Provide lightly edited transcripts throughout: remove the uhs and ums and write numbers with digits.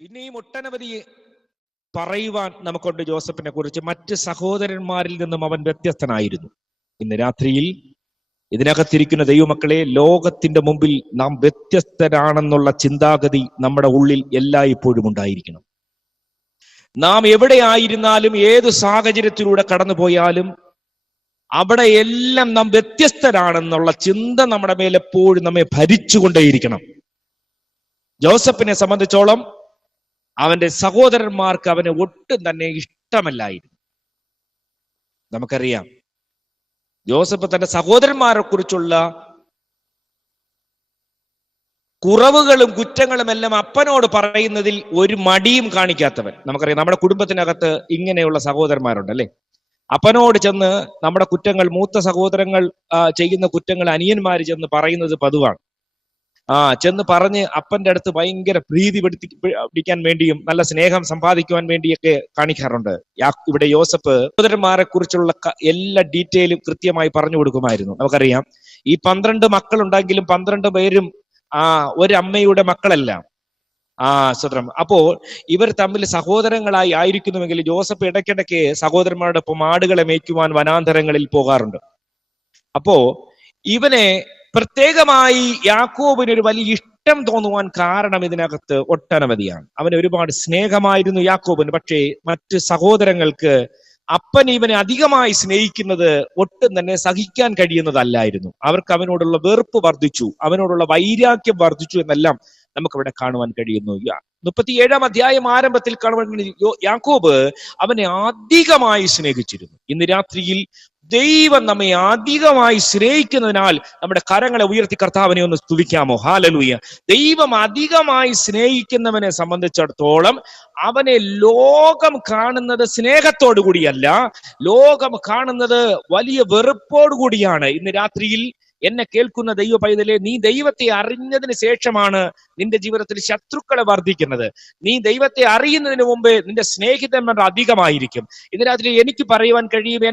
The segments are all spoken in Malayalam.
പിന്നെയും ഒട്ടനവധി പറയുവാൻ നമുക്കുണ്ട് ജോസഫിനെ കുറിച്ച്. മറ്റ് സഹോദരന്മാരിൽ നിന്നും അവൻ വ്യത്യസ്തനായിരുന്നു. ഇന്ന് രാത്രിയിൽ ഇതിനകത്തിരിക്കുന്ന ദൈവമക്കളെ, ലോകത്തിന്റെ മുമ്പിൽ നാം വ്യത്യസ്തരാണെന്നുള്ള ചിന്താഗതി നമ്മുടെ ഉള്ളിൽ എല്ലായ്പ്പോഴും ഉണ്ടായിരിക്കണം. നാം എവിടെയായിരുന്നാലും ഏത് സാഹചര്യത്തിലൂടെ കടന്നുപോയാലും അവിടെ എല്ലാം നാം വ്യത്യസ്തരാണെന്നുള്ള ചിന്ത നമ്മുടെ മേൽ എപ്പോഴും നമ്മെ ഭരിച്ചുകൊണ്ടേയിരിക്കണം. ജോസഫിനെ സംബന്ധിച്ചോളം അവന്റെ സഹോദരന്മാർക്ക് അവനെ ഒട്ടും തന്നെ ഇഷ്ടമല്ലായിരുന്നു. നമുക്കറിയാം, ജോസഫ് തന്റെ സഹോദരന്മാരെ കുറിച്ചുള്ള കുറവുകളും കുറ്റങ്ങളും എല്ലാം അപ്പനോട് പറയുന്നതിൽ ഒരു മടിയും കാണിക്കാത്തവൻ. നമുക്കറിയാം, നമ്മുടെ കുടുംബത്തിനകത്ത് ഇങ്ങനെയുള്ള സഹോദരന്മാരുണ്ട്, അല്ലെ? അപ്പനോട് ചെന്ന് നമ്മുടെ കുറ്റങ്ങൾ, മൂത്ത സഹോദരങ്ങൾ ചെയ്യുന്ന കുറ്റങ്ങൾ അനിയന്മാര് ചെന്ന് പറയുന്നത് പതിവാണ്. ചെന്ന് പറഞ്ഞ് അപ്പന്റെ അടുത്ത് ഭയങ്കര പ്രീതി പിടിക്കാൻ വേണ്ടിയും നല്ല സ്നേഹം സമ്പാദിക്കുവാൻ വേണ്ടിയൊക്കെ കാണിക്കാറുണ്ട്. ഇവിടെ യോസഫ് സഹോദരന്മാരെ കുറിച്ചുള്ള എല്ലാ ഡീറ്റെയിലും കൃത്യമായി പറഞ്ഞു കൊടുക്കുമായിരുന്നു. നമുക്കറിയാം, ഈ 12 മക്കളുണ്ടെങ്കിലും 12 പേരും ഒരമ്മയുടെ മക്കളല്ല. സ്വതന്ത്രം. അപ്പോൾ ഇവർ തമ്മിൽ സഹോദരങ്ങളായി ആയിരിക്കുന്നുവെങ്കിൽ ജോസഫ് ഇടയ്ക്കിടയ്ക്ക് സഹോദരന്മാരോടൊപ്പം ആടുകളെ മേയ്ക്കുവാൻ വനാന്തരങ്ങളിൽ പോകാറുണ്ട്. അപ്പോ ഇവനെ പ്രത്യേകമായി യാക്കോബിന് ഒരു വലിയ ഇഷ്ടം തോന്നുവാൻ കാരണം ഇതിനകത്ത് ഒട്ടനവധിയാണ്. അവന് ഒരുപാട് സ്നേഹമായിരുന്നു യാക്കോബിന്. പക്ഷേ മറ്റ് സഹോദരങ്ങൾക്ക് അപ്പൻ ഇവനെ അധികമായി സ്നേഹിക്കുന്നത് ഒട്ടും തന്നെ സഹിക്കാൻ കഴിയുന്നതല്ലായിരുന്നു. അവർക്ക് അവനോടുള്ള വെറുപ്പ് വർദ്ധിച്ചു, അവനോടുള്ള വൈരാഗ്യം വർദ്ധിച്ചു എന്നെല്ലാം നമുക്കിവിടെ കാണുവാൻ കഴിയുന്നു. 37-ാം അധ്യായം ആരംഭത്തിൽ കാണുവാൻ യാക്കോബ് അവനെ അധികമായി സ്നേഹിച്ചിരുന്നു. ഇന്ന് രാത്രിയിൽ ദൈവം നമ്മെ അധികമായി സ്നേഹിക്കുന്നതിനാൽ നമ്മുടെ കരങ്ങളെ ഉയർത്തി കർത്താവിനെ ഒന്ന് സ്തുതിക്കാമോ? ഹല്ലേലൂയ. ദൈവം അധികമായി സ്നേഹിക്കുന്നവനെ സംബന്ധിച്ചിടത്തോളം അവനെ ലോകം കാണുന്നത് സ്നേഹത്തോടു കൂടിയല്ല, ലോകം കാണുന്നത് വലിയ വെറുപ്പോടു കൂടിയാണ്. ഇന്ന് രാത്രിയിൽ എന്നെ കേൾക്കുന്ന ദൈവ പൈതലേ, നീ ദൈവത്തെ അറിഞ്ഞതിന് ശേഷമാണ് നിന്റെ ജീവിതത്തിൽ ശത്രുക്കളെ വർദ്ധിക്കുന്നത്. നീ ദൈവത്തെ അറിയുന്നതിന് മുമ്പേ നിന്റെ സ്നേഹിതന്മാർ അധികമായിരിക്കും. ഇന്ന് രാത്രി എനിക്ക് പറയുവാൻ കഴിയും,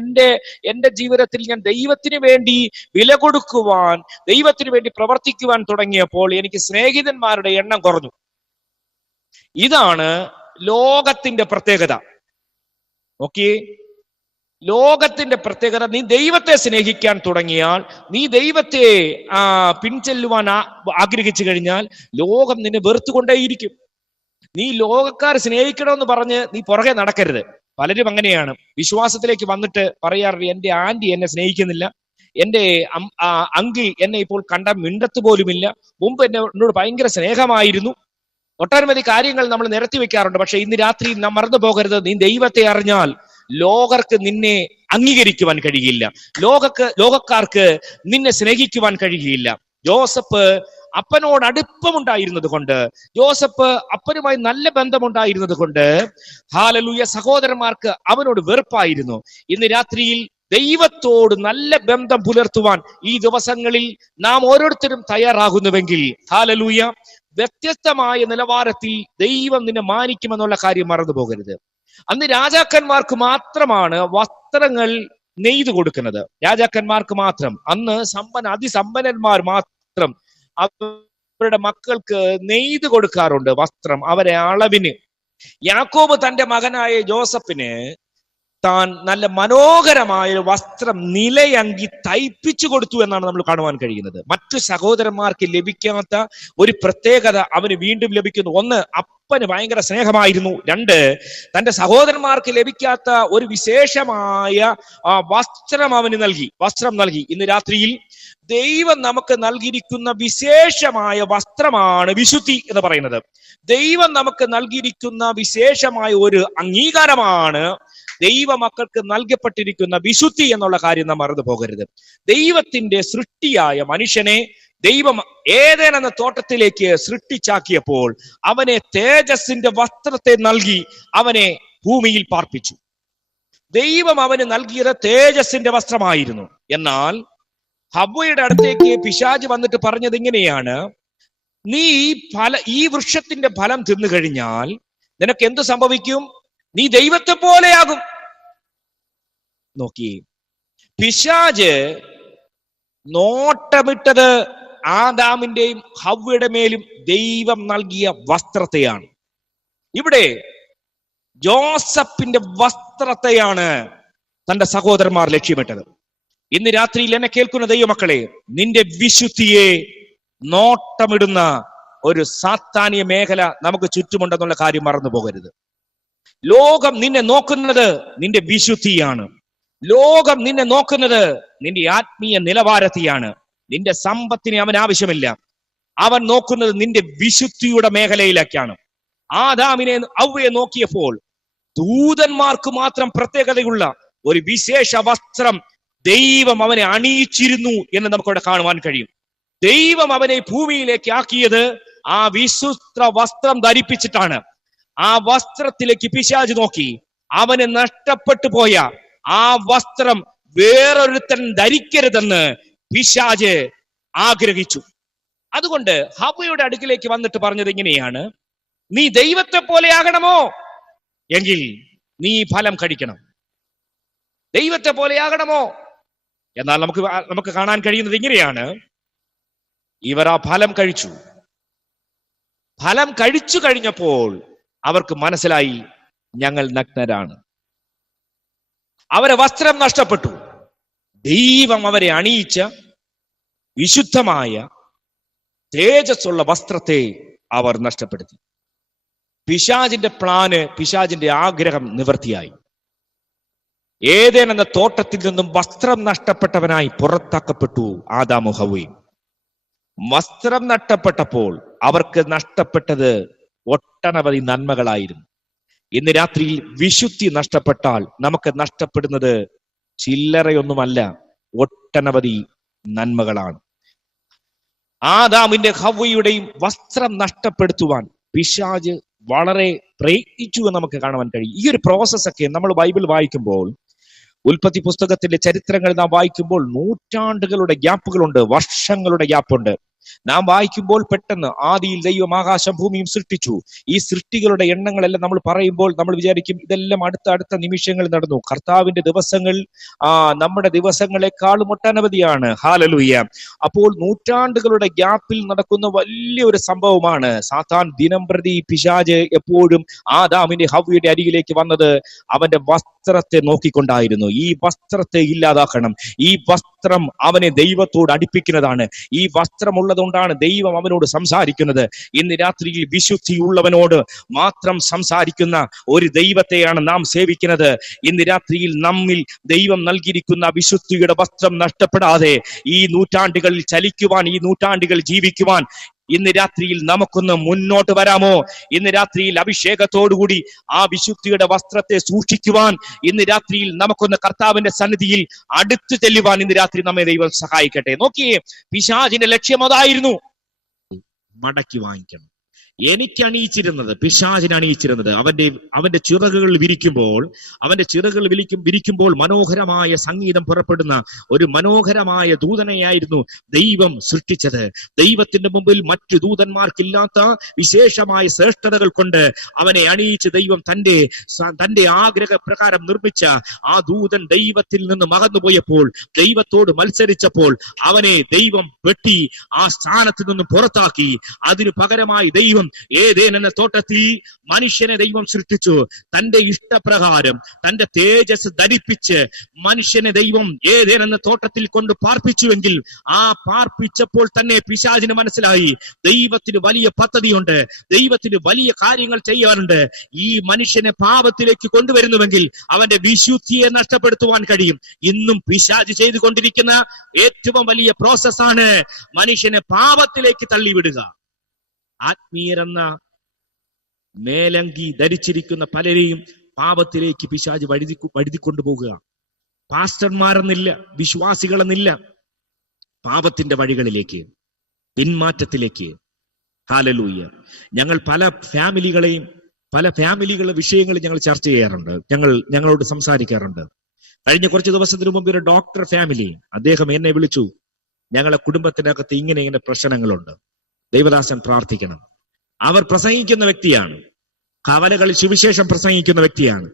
എന്റെ ജീവിതത്തിൽ ഞാൻ ദൈവത്തിന് വേണ്ടി വില കൊടുക്കുവാൻ, ദൈവത്തിന് വേണ്ടി പ്രവർത്തിക്കുവാൻ തുടങ്ങിയപ്പോൾ എനിക്ക് സ്നേഹിതന്മാരുടെ എണ്ണം കുറഞ്ഞു. ഇതാണ് ലോകത്തിന്റെ പ്രത്യേകത. ഓക്കെ, ലോകത്തിന്റെ പ്രത്യേകത, നീ ദൈവത്തെ സ്നേഹിക്കാൻ തുടങ്ങിയാൽ, നീ ദൈവത്തെ പിൻചെല്ലുവാൻ ആഗ്രഹിച്ചു കഴിഞ്ഞാൽ ലോകം നിന്നെ വെറുത്തുകൊണ്ടേയിരിക്കും. നീ ലോകക്കാർ സ്നേഹിക്കണമെന്ന് പറഞ്ഞ് നീ പുറകെ നടക്കരുത്. പലരും അങ്ങനെയാണ്. വിശ്വാസത്തിലേക്ക് വന്നിട്ട് പറയാറുണ്ട്, എന്റെ ആന്റി എന്നെ സ്നേഹിക്കുന്നില്ല, എന്റെ അങ്കിൾ എന്നെ ഇപ്പോൾ കണ്ട മിണ്ടത്ത് പോലുമില്ല, മുമ്പ് എന്നോട് ഭയങ്കര സ്നേഹമായിരുന്നു. ഒട്ടനവധി കാര്യങ്ങൾ നമ്മൾ നിരത്തി വെക്കാറുണ്ട്. പക്ഷെ ഇന്ന് രാത്രി നാം മറന്നു പോകരുത്, നീ ദൈവത്തെ അറിഞ്ഞാൽ ലോകർക്ക് നിന്നെ അംഗീകരിക്കുവാൻ കഴിയില്ല, ലോകക്കാർക്ക് നിന്നെ സ്നേഹിക്കുവാൻ കഴിയില്ല. ജോസഫ് അപ്പനോട് അടുപ്പമുണ്ടായിരുന്നത് കൊണ്ട്, ജോസഫ് അപ്പനുമായി നല്ല ബന്ധമുണ്ടായിരുന്നത് കൊണ്ട്, ഹല്ലേലൂയ, സഹോദരന്മാർക്ക് അവനോട് വെറുപ്പായിരുന്നു. ഇന്ന് രാത്രിയിൽ ദൈവത്തോട് നല്ല ബന്ധം പുലർത്തുവാൻ ഈ ദിവസങ്ങളിൽ നാം ഓരോരുത്തരും തയ്യാറാകുന്നുവെങ്കിൽ, ഹല്ലേലൂയ, വ്യത്യസ്തമായ നിലവാരത്തിൽ ദൈവം നിന്നെ മാനിക്കുമെന്നുള്ള കാര്യം മറന്നു പോകരുത്. അന്ന് രാജാക്കന്മാർക്ക് മാത്രമാണ് വസ്ത്രങ്ങൾ നെയ്തു കൊടുക്കുന്നത്. രാജാക്കന്മാർക്ക് മാത്രം. അന്ന് അതിസമ്പന്നന്മാർ മാത്രം അവരുടെ മക്കൾക്ക് നെയ്തു കൊടുക്കാറുണ്ട് വസ്ത്രം, അവരെ അളവിന്. യാക്കോബ് തന്റെ മകനായ ജോസഫിന് താൻ നല്ല മനോഹരമായ വസ്ത്രം, നിലയങ്കി തയ്പ്പിച്ചു കൊടുത്തു എന്നാണ് നമ്മൾ കാണുവാൻ കഴിയുന്നത്. മറ്റു സഹോദരന്മാർക്ക് ലഭിക്കാത്ത ഒരു പ്രത്യേകത അവന് വീണ്ടും ലഭിക്കുന്നു. ഒന്ന്, അപ്പന് ഭയങ്കര സ്നേഹമായിരുന്നു. 2, തന്റെ സഹോദരന്മാർക്ക് ലഭിക്കാത്ത ഒരു വിശേഷമായ വസ്ത്രം നൽകി. ഇന്ന് രാത്രിയിൽ ദൈവം നമുക്ക് നൽകിയിരിക്കുന്ന വിശേഷമായ വസ്ത്രമാണ് വിശുദ്ധി എന്ന് പറയുന്നത്. ദൈവം നമുക്ക് നൽകിയിരിക്കുന്ന വിശേഷമായ ഒരു അംഗീകാരമാണ് ദൈവ മക്കൾക്ക് നൽകപ്പെട്ടിരിക്കുന്ന വിശുദ്ധി എന്നുള്ള കാര്യം നാം മറന്നു പോകരുത്. ദൈവത്തിന്റെ സൃഷ്ടിയായ മനുഷ്യനെ ദൈവം ഏദെൻ എന്ന തോട്ടത്തിലേക്ക് സൃഷ്ടിച്ചാക്കിയപ്പോൾ അവനെ തേജസ്സിന്റെ വസ്ത്രത്തെ നൽകി അവനെ ഭൂമിയിൽ പാർപ്പിച്ചു. ദൈവം അവന് നൽകിയത് തേജസ്സിന്റെ വസ്ത്രമായിരുന്നു. എന്നാൽ ഹവ്വയുടെ അടുത്തേക്ക് പിശാച് വന്നിട്ട് പറഞ്ഞത് ഇങ്ങനെയാണ്, നീ ഈ വൃക്ഷത്തിന്റെ ഫലം തിന്നു കഴിഞ്ഞാൽ നിനക്ക് എന്ത് സംഭവിക്കും? നീ ദൈവത്തെ പോലെയാകും. നോക്കി, പിശാച് നോട്ടമിട്ടത് ആദാമിന്റെയും ഹവ്വയുടെ മേലും ദൈവം നൽകിയ വസ്ത്രത്തെയാണ്. ഇവിടെ ജോസഫിന്റെ വസ്ത്രത്തെയാണ് തന്റെ സഹോദരന്മാർ ലക്ഷ്യമിട്ടത്. ഇന്ന് രാത്രിയിൽ എന്നെ കേൾക്കുന്ന ദൈവമക്കളെ, നിന്റെ വിശുദ്ധിയെ നോട്ടമിടുന്ന ഒരു സാത്താന്യ മേഖല നമുക്ക് ചുറ്റുമുണ്ടെന്നുള്ള കാര്യം മറന്നു പോകരുത്. ലോകം നിന്നെ നോക്കുന്നത് നിന്റെ വിശുദ്ധിയാണ്. ലോകം നിന്നെ നോക്കുന്നത് നിന്റെ ആത്മീയ നിലവാരത്തെയാണ്. നിന്റെ സമ്പത്തിനെ അവൻ ആവശ്യമില്ല. അവൻ നോക്കുന്നത് നിന്റെ വിശുദ്ധിയുടെ മേഖലയിലേക്കാണ്. ആദാമിനെ ഹവ്വയെ നോക്കിയപ്പോൾ ദൂതന്മാർക്ക് മാത്രം പ്രത്യേകതയുള്ള ഒരു വിശേഷ വസ്ത്രം ദൈവം അവനെ അണിയിച്ചിരുന്നു എന്ന് നമുക്കവിടെ കാണുവാൻ കഴിയും. ദൈവം അവനെ ഭൂമിയിലേക്ക് ആക്കിയത് ആ വിശുദ്ധ വസ്ത്രം ധരിപ്പിച്ചിട്ടാണ്. ആ വസ്ത്രത്തിലേക്ക് പിശാച് നോക്കി. അവന് നഷ്ടപ്പെട്ടു പോയ ആ വസ്ത്രം വേറൊരുത്തൻ ധരിക്കരുതെന്ന് പിശാച് ആഗ്രഹിച്ചു. അതുകൊണ്ട് ഹവ്വയുടെ അടുക്കിലേക്ക് വന്നിട്ട് പറഞ്ഞത് ഇങ്ങനെയാണ്: നീ ദൈവത്തെ പോലെ ആകണമോ എങ്കിൽ നീ ഫലം കഴിക്കണം. ദൈവത്തെ പോലെ ആകണമോ? എന്നാൽ നമുക്ക് കാണാൻ കഴിയുന്നത് ഇങ്ങനെയാണ്: ഇവർ ആ ഫലം കഴിച്ചു. ഫലം കഴിച്ചു കഴിഞ്ഞപ്പോൾ അവർക്ക് മനസ്സിലായി, ഞങ്ങൾ നഗ്നരാണ്. അവരെ വസ്ത്രം നഷ്ടപ്പെട്ടു. ദൈവം അവരെ അണിയിച്ച വിശുദ്ധമായ തേജസ്സുള്ള വസ്ത്രത്തെ അവർ നഷ്ടപ്പെടുത്തി. പിശാചിന്റെ പ്ലാന്, പിശാചിന്റെ ആഗ്രഹം നിവൃത്തിയായി. ഏദേൻ എന്ന തോട്ടത്തിൽ നിന്നും വസ്ത്രം നഷ്ടപ്പെട്ടവനായി പുറത്താക്കപ്പെട്ടു ആദാമും ഹവ്വയും. വസ്ത്രം നഷ്ടപ്പെട്ടപ്പോൾ അവർക്ക് നഷ്ടപ്പെട്ടത് ഒട്ടനവധി നന്മകളായിരുന്നു. ഇന്ന് രാത്രിയിൽ വിശുദ്ധി നഷ്ടപ്പെട്ടാൽ നമുക്ക് നഷ്ടപ്പെടുന്നത് ചില്ലറയൊന്നുമല്ല, ഒട്ടനവധി നന്മകളാണ്. ആദാമിന്റെ ഹവ്വയുടെയും വസ്ത്രം നഷ്ടപ്പെടുത്തുവാൻ പിശാച് വളരെ പ്രയത്നിച്ചു എന്ന് നമുക്ക് കാണുവാൻ കഴിയും. ഈ ഒരു പ്രോസസ്സൊക്കെ നമ്മൾ ബൈബിൾ വായിക്കുമ്പോൾ, ഉൽപ്പത്തി പുസ്തകത്തിന്റെ ചരിത്രങ്ങൾ നാം വായിക്കുമ്പോൾ നൂറ്റാണ്ടുകളുടെ ഗ്യാപ്പുകളുണ്ട്, വർഷങ്ങളുടെ ഗ്യാപ്പുണ്ട്. നാം വായിക്കുമ്പോൾ പെട്ടെന്ന് ആദിയിൽ ദൈവം ആകാശം ഭൂമിയും സൃഷ്ടിച്ചു. ഈ സൃഷ്ടികളുടെ എണ്ണങ്ങളെല്ലാം നമ്മൾ പറയുമ്പോൾ നമ്മൾ വിചാരിക്കും ഇതെല്ലാം അടുത്ത നിമിഷങ്ങൾ നടന്നു. കർത്താവിന്റെ ദിവസങ്ങൾ നമ്മുടെ ദിവസങ്ങളെക്കാളും ഒട്ടനവധിയാണ്. ഹല്ലേലൂയ. അപ്പോൾ നൂറ്റാണ്ടുകളുടെ ഗ്യാപ്പിൽ നടക്കുന്ന വലിയൊരു സംഭവമാണ്. സാത്താൻ ദിനം പ്രതി, പിശാച് എപ്പോഴും ആദാമിന്റെ ഹവ്വയുടെ അരികിലേക്ക് വന്നത് അവന്റെ വസ്ത്രത്തെ നോക്കിക്കൊണ്ടായിരുന്നു. ഈ വസ്ത്രത്തെ ഇല്ലാതാക്കണം. ഈ വസ്ത്രം അവനെ ദൈവത്തോട് അടുപ്പിക്കുന്നതാണ്. ഈ വസ്ത്രമുള്ളതുകൊണ്ടാണ് ദൈവം അവനോട് സംസാരിക്കുന്നത്. ഇന്ന് രാത്രിയിൽ വിശുദ്ധിയുള്ളവനോട് മാത്രം സംസാരിക്കുന്ന ഒരു ദൈവത്തെയാണ് നാം സേവിക്കുന്നത്. ഇന്ന് രാത്രിയിൽ നമ്മിൽ ദൈവം നൽകിയിരിക്കുന്ന വിശുദ്ധിയുടെ വസ്ത്രം നഷ്ടപ്പെടാതെ ഈ നൂറ്റാണ്ടുകളിൽ ചലിക്കുവാൻ, ഈ നൂറ്റാണ്ടുകൾ ജീവിക്കുവാൻ ഇന്ന് രാത്രിയിൽ നമുക്കൊന്ന് മുന്നോട്ട് വരാമോ? ഇന്ന് രാത്രിയിൽ അഭിഷേകത്തോടുകൂടി ആ വിശുദ്ധിയുടെ വസ്ത്രത്തെ സൂക്ഷിക്കുവാൻ ഇന്ന് രാത്രിയിൽ നമുക്കൊന്ന് കർത്താവിന്റെ സന്നിധിയിൽ അടുത്തു ചെല്ലുവാൻ ഇന്ന് രാത്രി നമ്മെ ദൈവം സഹായിക്കട്ടെ. നോക്കിയേ, പിശാചിന്റെ ലക്ഷ്യം അതായിരുന്നു, മടക്കി വാങ്ങിക്കണം. എനിക്ക് അണിയിച്ചിരുന്നത്, പിശാചിന് അണിയിച്ചിരുന്നത് അവന്റെ ചിറകുകൾ വിരിക്കുമ്പോൾ മനോഹരമായ സംഗീതം പുറപ്പെടുന്ന ഒരു മനോഹരമായ ദൂതനെയായിരുന്നു ദൈവം സൃഷ്ടിച്ചത്. ദൈവത്തിന്റെ മുമ്പിൽ മറ്റു ദൂതന്മാർക്കില്ലാത്ത വിശേഷമായ ശ്രേഷ്ഠതകൾ കൊണ്ട് അവനെ അണിയിച്ച് ദൈവം തന്റെ ആഗ്രഹപ്രകാരം നിർമ്മിച്ച ആ ദൂതൻ ദൈവത്തിൽ നിന്ന് മകന്നുപോയപ്പോൾ, ദൈവത്തോട് മത്സരിച്ചപ്പോൾ അവനെ ദൈവം വെട്ടി ആ സ്ഥാനത്ത് നിന്നും പുറത്താക്കി. അതിനു പകരമായി ദൈവം ഏദേൻ എന്ന തോട്ടത്തിൽ മനുഷ്യനെ ദൈവം സൃഷ്ടിച്ചു. തന്റെ ഇഷ്ടപ്രകാരം തന്റെ തേജസ് ധരിപ്പിച്ച് മനുഷ്യനെ ദൈവം ഏദേൻ എന്ന തോട്ടത്തിൽ കൊണ്ട് പാർപ്പിച്ചുവെങ്കിൽ ആ പാർപ്പിച്ചപ്പോൾ തന്നെ പിശാചിന് മനസ്സിലായി ദൈവത്തിന് വലിയ പദ്ധതിയുണ്ട്, ദൈവത്തിന് വലിയ കാര്യങ്ങൾ ചെയ്യാനുണ്ട്. ഈ മനുഷ്യനെ പാപത്തിലേക്ക് കൊണ്ടുവരുന്നുവെങ്കിൽ അവന്റെ വിശുദ്ധിയെ നഷ്ടപ്പെടുത്തുവാൻ കഴിയും. ഇന്നും പിശാച് ചെയ്തുകൊണ്ടിരിക്കുന്ന ഏറ്റവും വലിയ പ്രോസസ്സാണ് മനുഷ്യനെ പാപത്തിലേക്ക് തള്ളിവിടുക. ആത്മീയരെന്ന മേലങ്കി ധരിച്ചിരിക്കുന്ന പലരെയും പാപത്തിലേക്ക് പിശാച് വഴുതിക്കൊണ്ടുപോകുക. പാസ്റ്റർമാരെന്നില്ല, വിശ്വാസികളെന്നില്ല, പാപത്തിന്റെ വഴികളിലേക്ക്, പിന്മാറ്റത്തിലേക്ക്. ഹല്ലേലൂയ. ഞങ്ങൾ പല ഫാമിലികളുടെ വിഷയങ്ങൾ ഞങ്ങൾ ചർച്ച ചെയ്യാറുണ്ട്, ഞങ്ങളോട് സംസാരിക്കാറുണ്ട്. കഴിഞ്ഞ കുറച്ച് ദിവസത്തിന് മുമ്പ് ഒരു ഡോക്ടർ ഫാമിലി, അദ്ദേഹം എന്നെ വിളിച്ചു, ഞങ്ങളെ കുടുംബത്തിനകത്ത് ഇങ്ങനെ പ്രശ്നങ്ങളുണ്ട്, ദൈവദാസൻ പ്രാർത്ഥിക്കണം. അവർ പ്രസംഗിക്കുന്ന വ്യക്തിയാണ്, കവലകളിൽ സുവിശേഷം പ്രസംഗിക്കുന്ന വ്യക്തിയാണ്.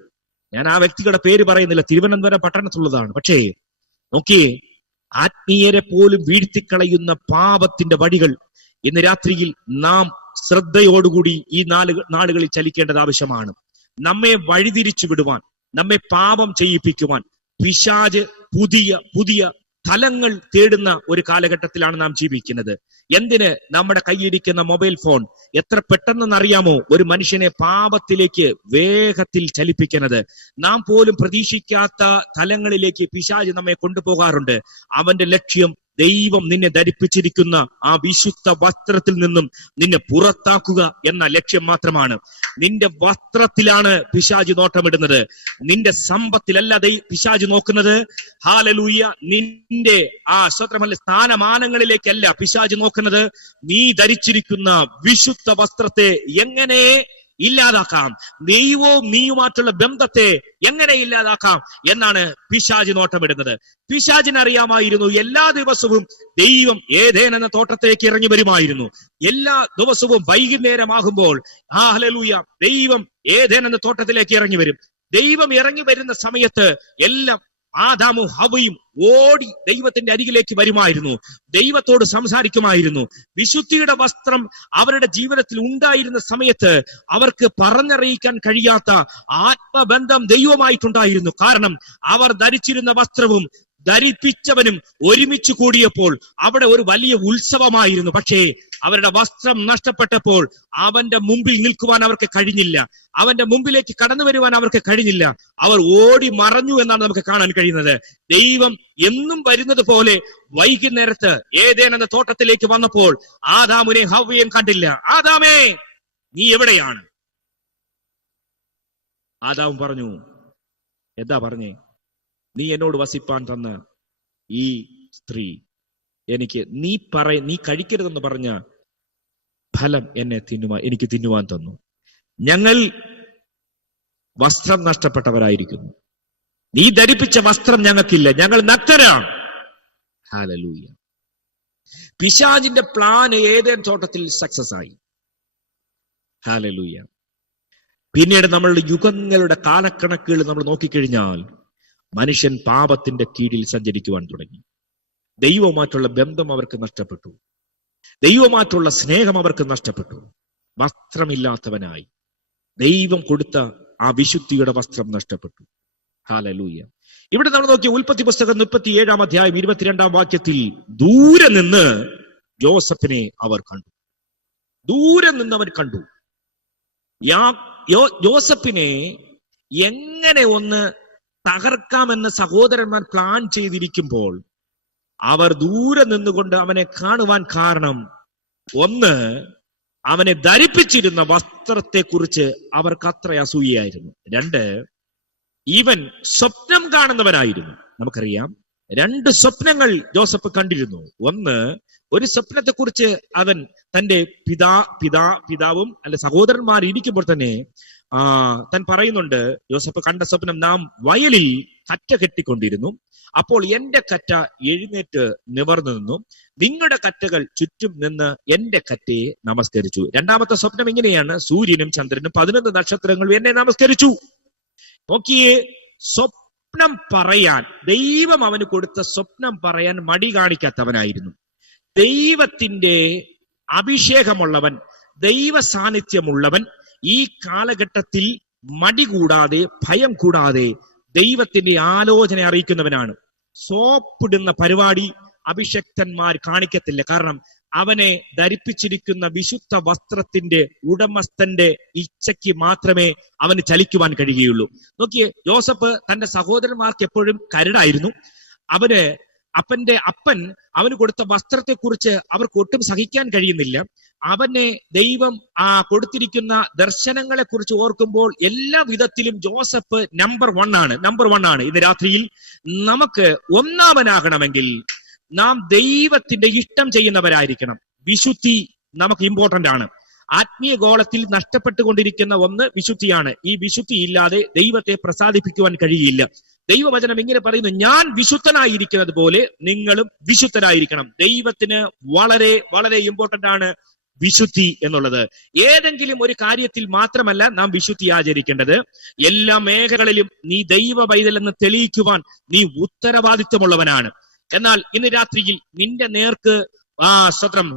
ഞാൻ ആ വ്യക്തികളുടെ പേര് പറയുന്നില്ല, തിരുവനന്തപുരം പട്ടണത്തുള്ളതാണ്. പക്ഷേ നോക്കിയേ, ആത്മീയരെ പോലും വീഴ്ത്തിക്കളയുന്ന പാപത്തിന്റെ വഴികൾ ഇന്ന് രാത്രിയിൽ നാം ശ്രദ്ധയോടുകൂടി ഈ നാളുകളിൽ ചലിക്കേണ്ടത് ആവശ്യമാണ്. നമ്മെ വഴിതിരിച്ചു വിടുവാൻ, നമ്മെ പാപം ചെയ്യിപ്പിക്കുവാൻ പിശാച് പുതിയ പുതിയ തലങ്ങൾ തേടുന്ന ഒരു കാലഘട്ടത്തിലാണ് നാം ജീവിക്കുന്നത്. എന്തിന്? നമ്മുടെ കയ്യിലിരിക്കുന്ന മൊബൈൽ ഫോൺ എത്ര പെട്ടെന്നറിയാമോ ഒരു മനുഷ്യനെ പാപത്തിലേക്ക് വേഗത്തിൽ ചലിപ്പിക്കുന്നത്. നാം പോലും പ്രതീക്ഷിക്കാത്ത തലങ്ങളിലേക്ക് പിശാച് നമ്മെ കൊണ്ടുപോകാറുണ്ട്. അവന്റെ ലക്ഷ്യം ദൈവം നിന്നെ ധരിപ്പിച്ചിരിക്കുന്ന ആ വിശുദ്ധ വസ്ത്രത്തിൽ നിന്നും നിന്നെ പുറത്താക്കുക എന്ന ലക്ഷ്യം മാത്രമാണ്. നിന്റെ വസ്ത്രത്തിലാണ് പിശാച് നോട്ടമിടുന്നത്, നിന്റെ സമ്പത്തിലല്ല പിശാച് നോക്കുന്നത്. ഹല്ലേലൂയ. നിന്റെ സ്ഥാനമാനങ്ങളിലേക്കല്ല പിശാച് നോക്കുന്നത്. നീ ധരിച്ചിരിക്കുന്ന വിശുദ്ധ വസ്ത്രത്തെ എങ്ങനെ ഇല്ലാതാക്കാം, ദൈവവും നീയുമായിട്ടുള്ള ബന്ധത്തെ എങ്ങനെ ഇല്ലാതാക്കാം എന്നാണ് പിശാച് നോട്ടമിടുന്നത്. പിശാചിനറിയാമായിരുന്നു എല്ലാ ദിവസവും ദൈവം ഏദേൻ എന്ന തോട്ടത്തേക്ക് ഇറങ്ങി വരുമായിരുന്നു. എല്ലാ ദിവസവും വൈകുന്നേരമാകുമ്പോൾ ഹല്ലേലൂയ ദൈവം ഏദേൻ എന്ന തോട്ടത്തിലേക്ക് ഇറങ്ങി വരും. ദൈവം ഇറങ്ങി വരുന്ന സമയത്ത് എല്ലാം ആദാമും ഹവ്വയും ഓടി ദൈവത്തിന്റെ അരികിലേക്ക് വരുമായിരുന്നു, ദൈവത്തോട് സംസാരിക്കുമായിരുന്നു. വിശുദ്ധിയുടെ വസ്ത്രം അവരുടെ ജീവിതത്തിൽ ഉണ്ടായിരുന്ന സമയത്ത് അവർക്ക് പറഞ്ഞറിയിക്കാൻ കഴിയാത്ത ആത്മബന്ധം ദൈവമായിട്ടുണ്ടായിരുന്നു. കാരണം അവർ ധരിച്ചിരുന്ന വസ്ത്രവും ധരിപ്പിച്ചവനും ഒരുമിച്ച് കൂടിയപ്പോൾ അവിടെ ഒരു വലിയ ഉത്സവമായിരുന്നു. പക്ഷേ അവരുടെ വസ്ത്രം നഷ്ടപ്പെട്ടപ്പോൾ അവന്റെ മുമ്പിൽ നിൽക്കുവാൻ അവർക്ക് കഴിഞ്ഞില്ല, അവന്റെ മുമ്പിലേക്ക് കടന്നു വരുവാൻ അവർക്ക് കഴിഞ്ഞില്ല. അവർ ഓടി മറഞ്ഞു എന്നാണ് നമുക്ക് കാണാൻ കഴിയുന്നത്. ദൈവം എന്നും വരുന്നത് പോലെ വൈകുന്നേരത്ത് ഏദേൻ എന്ന തോട്ടത്തിലേക്ക് വന്നപ്പോൾ ആദാമിനെ ഹവ്വയെയും കണ്ടില്ല. ആദാമേ, നീ എവിടെയാണ്? ആദാം പറഞ്ഞു, എന്താ പറഞ്ഞേ? നീ എന്നോട് വസിപ്പാൻ തന്ന ഈ സ്ത്രീ എനിക്ക് നീ കഴിക്കരുതെന്ന് പറഞ്ഞ ഫലം എനിക്ക് തിന്നുവാൻ തന്നു. ഞങ്ങൾ വസ്ത്രം നഷ്ടപ്പെട്ടവരായിരിക്കുന്നു, നീ ധരിപ്പിച്ച വസ്ത്രം ഞങ്ങൾക്കില്ല, ഞങ്ങൾ നഗ്നരാണ്. ഹല്ലേലൂയ. പിശാചിന്റെ പ്ലാൻ ഏദേൻ തോട്ടത്തിൽ സക്സസ് ആയി. ഹല്ലേലൂയ. പിന്നീട് നമ്മളുടെ യുഗങ്ങളുടെ കാലക്കണക്കുകൾ നമ്മൾ നോക്കിക്കഴിഞ്ഞാൽ മനുഷ്യൻ പാപത്തിന്റെ കീഴിൽ സഞ്ചരിക്കുവാൻ തുടങ്ങി. ദൈവവുമായിട്ടുള്ള ബന്ധം അവർക്ക് നഷ്ടപ്പെട്ടു, ദൈവവുമായിട്ടുള്ള സ്നേഹം അവർക്ക് നഷ്ടപ്പെട്ടു. വസ്ത്രമില്ലാത്തവനായി ദൈവം കൊടുത്ത ആ വിശുദ്ധിയുടെ വസ്ത്രം നഷ്ടപ്പെട്ടു. ഹല്ലേലൂയ. ഇവിടെ നമ്മൾ നോക്കിയ ഉൽപ്പത്തി പുസ്തകം 37-ാം അധ്യായം 22-ാം വാക്യത്തിൽ ദൂരെ നിന്ന് ജോസഫിനെ അവർ കണ്ടു. ദൂരെ നിന്ന് അവർ കണ്ടു. ജോസഫിനെ എങ്ങനെ ഒന്ന് തകർക്കാമെന്ന് സഹോദരന്മാർ പ്ലാൻ ചെയ്തിരിക്കുമ്പോൾ അവർ ദൂരെ നിന്നുകൊണ്ട് അവനെ കാണുവാൻ കാരണം, ഒന്ന്, അവനെ ധരിപ്പിച്ചിരുന്ന വസ്ത്രത്തെക്കുറിച്ച് അവർക്ക് അത്ര അസൂയയായിരുന്നു. രണ്ട്, ഇവൻ സ്വപ്നം കാണുന്നവനായിരുന്നു. നമുക്കറിയാം 2 സ്വപ്നങ്ങൾ ജോസഫ് കണ്ടിരുന്നു. ഒന്ന്, ഒരു സ്വപ്നത്തെക്കുറിച്ച് അവൻ തന്റെ പിതാവും അല്ലെ സഹോദരന്മാർ ഇരിക്കുമ്പോൾ തന്നെ താൻ പറയുന്നുണ്ട്, ജോസഫ് കണ്ട സ്വപ്നം, നാം വയലിൽ കറ്റ കെട്ടിക്കൊണ്ടിരുന്നു, അപ്പോൾ എന്റെ കറ്റ എഴുന്നേറ്റ് നിവർന്നു നിന്നു, നിങ്ങളുടെ കറ്റകൾ ചുറ്റും നിന്ന് എന്റെ കറ്റയെ നമസ്കരിച്ചു. രണ്ടാമത്തെ സ്വപ്നം ഇങ്ങനെയാണ്, സൂര്യനും ചന്ദ്രനും 11 നക്ഷത്രങ്ങളും എന്നെ നമസ്കരിച്ചു. നോക്കിയേ, സ്വപ്നം പറയാൻ, ദൈവം അവന് കൊടുത്ത സ്വപ്നം പറയാൻ മടി കാണിക്കാത്തവനായിരുന്നു. ദൈവത്തിന്റെ അഭിഷേകമുള്ളവൻ, ദൈവ സാന്നിധ്യമുള്ളവൻ ഈ കാലഘട്ടത്തിൽ മടി കൂടാതെ, ഭയം കൂടാതെ ദൈവത്തിന്റെ ആലോചന അറിയിക്കുന്നവനാണ്. സോപ്പിടുന്ന പരിപാടി അഭിഷക്തന്മാർ കാണിക്കത്തില്ല. കാരണം അവനെ ധരിപ്പിച്ചിരിക്കുന്ന വിശുദ്ധ വസ്ത്രത്തിന്റെ ഉടമസ്ഥന്റെ ഇച്ഛയ്ക്ക് മാത്രമേ അവന് ചലിക്കുവാൻ കഴിയുകയുള്ളൂ. നോക്കിയേ, ജോസഫ് തന്റെ സഹോദരന്മാർക്ക് എപ്പോഴും കരുടായിരുന്നു. അപ്പൻ അവന് കൊടുത്ത വസ്ത്രത്തെക്കുറിച്ച് അവർക്ക് ഒട്ടും സഹിക്കാൻ കഴിയുന്നില്ല. അവനെ ദൈവം കൊടുത്തിരിക്കുന്ന ദർശനങ്ങളെ കുറിച്ച് ഓർക്കുമ്പോൾ എല്ലാ വിധത്തിലും ജോസഫ് നമ്പർ 1 ആണ്. ഇന്ന് രാത്രിയിൽ നമുക്ക് ഒന്നാമനാകണമെങ്കിൽ നാം ദൈവത്തിന്റെ ഇഷ്ടം ചെയ്യുന്നവരായിരിക്കണം. വിശുദ്ധി നമുക്ക് ഇമ്പോർട്ടന്റ് ആണ്. ആത്മീയ ഗോളത്തിൽ നഷ്ടപ്പെട്ടുകൊണ്ടിരിക്കുന്ന ഒന്ന് വിശുദ്ധിയാണ്. ഈ വിശുദ്ധി ഇല്ലാതെ ദൈവത്തെ പ്രസാദിപ്പിക്കുവാൻ കഴിയില്ല. ദൈവവചനം ഇങ്ങനെ പറയുന്നു, ഞാൻ വിശുദ്ധനായിരിക്കുന്നത് പോലെ നിങ്ങളും വിശുദ്ധരായിരിക്കണം. ദൈവത്തിന് വളരെ വളരെ ഇമ്പോർട്ടന്റ് ആണ് വിശുദ്ധി എന്നുള്ളത്. ഏതെങ്കിലും ഒരു കാര്യത്തിൽ മാത്രമല്ല നാം വിശുദ്ധി ആചരിക്കേണ്ടത്, എല്ലാ മേഖലകളിലും നീ ദൈവ പൈതലെന്ന് തെളിയിക്കുവാൻ നീ ഉത്തരവാദിത്വമുള്ളവനാണ്. എന്നാൽ ഇന്ന് രാത്രിയിൽ നിന്റെ നേർക്ക് സ്വത്രം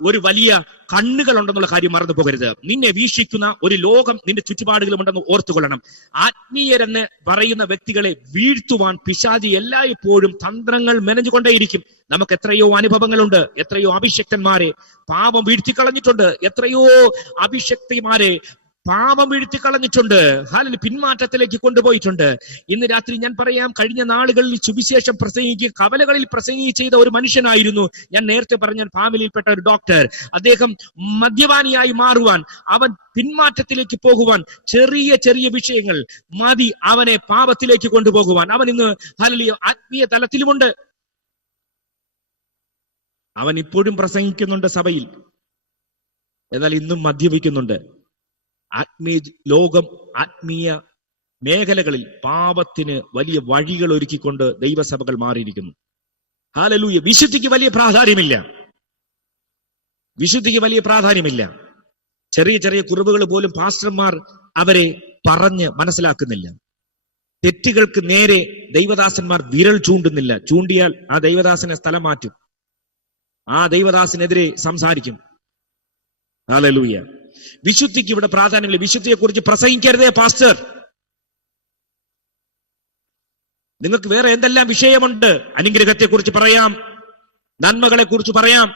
ഒരു വലിയ കണ്ണുകൾ ഉണ്ടെന്നുള്ള കാര്യം മറന്നു പോകരുത്. നിന്നെ വീക്ഷിക്കുന്ന ഒരു ലോകം നിന്റെ ചുറ്റുപാടുകളും ഉണ്ടെന്ന് ഓർത്തുകൊള്ളണം. ആത്മീയരെന്ന് പറയുന്ന വ്യക്തികളെ വീഴ്ത്തുവാൻ പിശാചി എല്ലായ്പ്പോഴും തന്ത്രങ്ങൾ മെനഞ്ഞുകൊണ്ടേയിരിക്കും. നമുക്ക് എത്രയോ അനുഭവങ്ങളുണ്ട്. എത്രയോ അഭിഷക്തന്മാരെ പാപം വീഴ്ത്തിക്കളഞ്ഞിട്ടുണ്ട്. എത്രയോ അഭിഷക്തിമാരെ പാപം വീഴ്ത്തിക്കളഞ്ഞിട്ടുണ്ട്. ഹാലിൽ പിന്മാറ്റത്തിലേക്ക് കൊണ്ടുപോയിട്ടുണ്ട്. ഇന്ന് രാത്രി ഞാൻ പറയാം, കഴിഞ്ഞ നാളുകളിൽ സുവിശേഷം പ്രസംഗിക്കുക, കവലകളിൽ പ്രസംഗിക്കുക ചെയ്ത ഒരു മനുഷ്യനായിരുന്നു. ഞാൻ നേരത്തെ പറഞ്ഞ ഫാമിലിയിൽപ്പെട്ട ഒരു ഡോക്ടർ. അദ്ദേഹം മദ്യപാനിയായി മാറുവാൻ, അവൻ പിന്മാറ്റത്തിലേക്ക് പോകുവാൻ, ചെറിയ ചെറിയ വിഷയങ്ങൾ മതി അവനെ പാപത്തിലേക്ക് കൊണ്ടുപോകുവാൻ. അവൻ ഇന്ന് ഹാലിൽ ആത്മീയ തലത്തിലുമുണ്ട്. അവൻ ഇപ്പോഴും പ്രസംഗിക്കുന്നുണ്ട് സഭയിൽ, എന്നാൽ ഇന്നും മദ്യപിക്കുന്നുണ്ട്. ആത്മീയ ലോകം, ആത്മീയ മേഖലകളിൽ പാപത്തിന് വലിയ വഴികൾ ഒരുക്കിക്കൊണ്ട് ദൈവസഭകൾ മാറിയിരിക്കുന്നു. ഹല്ലേലൂയ. വിശുദ്ധിക്ക് വലിയ പ്രാധാന്യമില്ല. വിശുദ്ധിക്ക് വലിയ പ്രാധാന്യമില്ല. ചെറിയ ചെറിയ കുറവുകൾ പോലും പാസ്റ്റർമാർ അവരെ പറഞ്ഞ് മനസ്സിലാക്കുന്നില്ല. തെറ്റുകൾക്ക് നേരെ ദൈവദാസന്മാർ വിരൽ ചൂണ്ടുന്നില്ല. ചൂണ്ടിയാൽ ആ ദൈവദാസനെ സ്ഥലം മാറ്റും, ആ ദൈവദാസനെതിരെ സംസാരിക്കും. ഹല്ലേലൂയ. വിശുദ്ധിക്ക് ഇവിടെ പ്രാധാന്യമില്ല. വിശുദ്ധിയെ കുറിച്ച് പ്രസംഗിക്കരുതേ പാസ്റ്റർ. നിങ്ങൾക്ക് വേറെ എന്തെല്ലാം വിഷയമുണ്ട്. അനുഗ്രഹത്തെ കുറിച്ച് പറയാം, നന്മകളെ കുറിച്ച് പറയാം,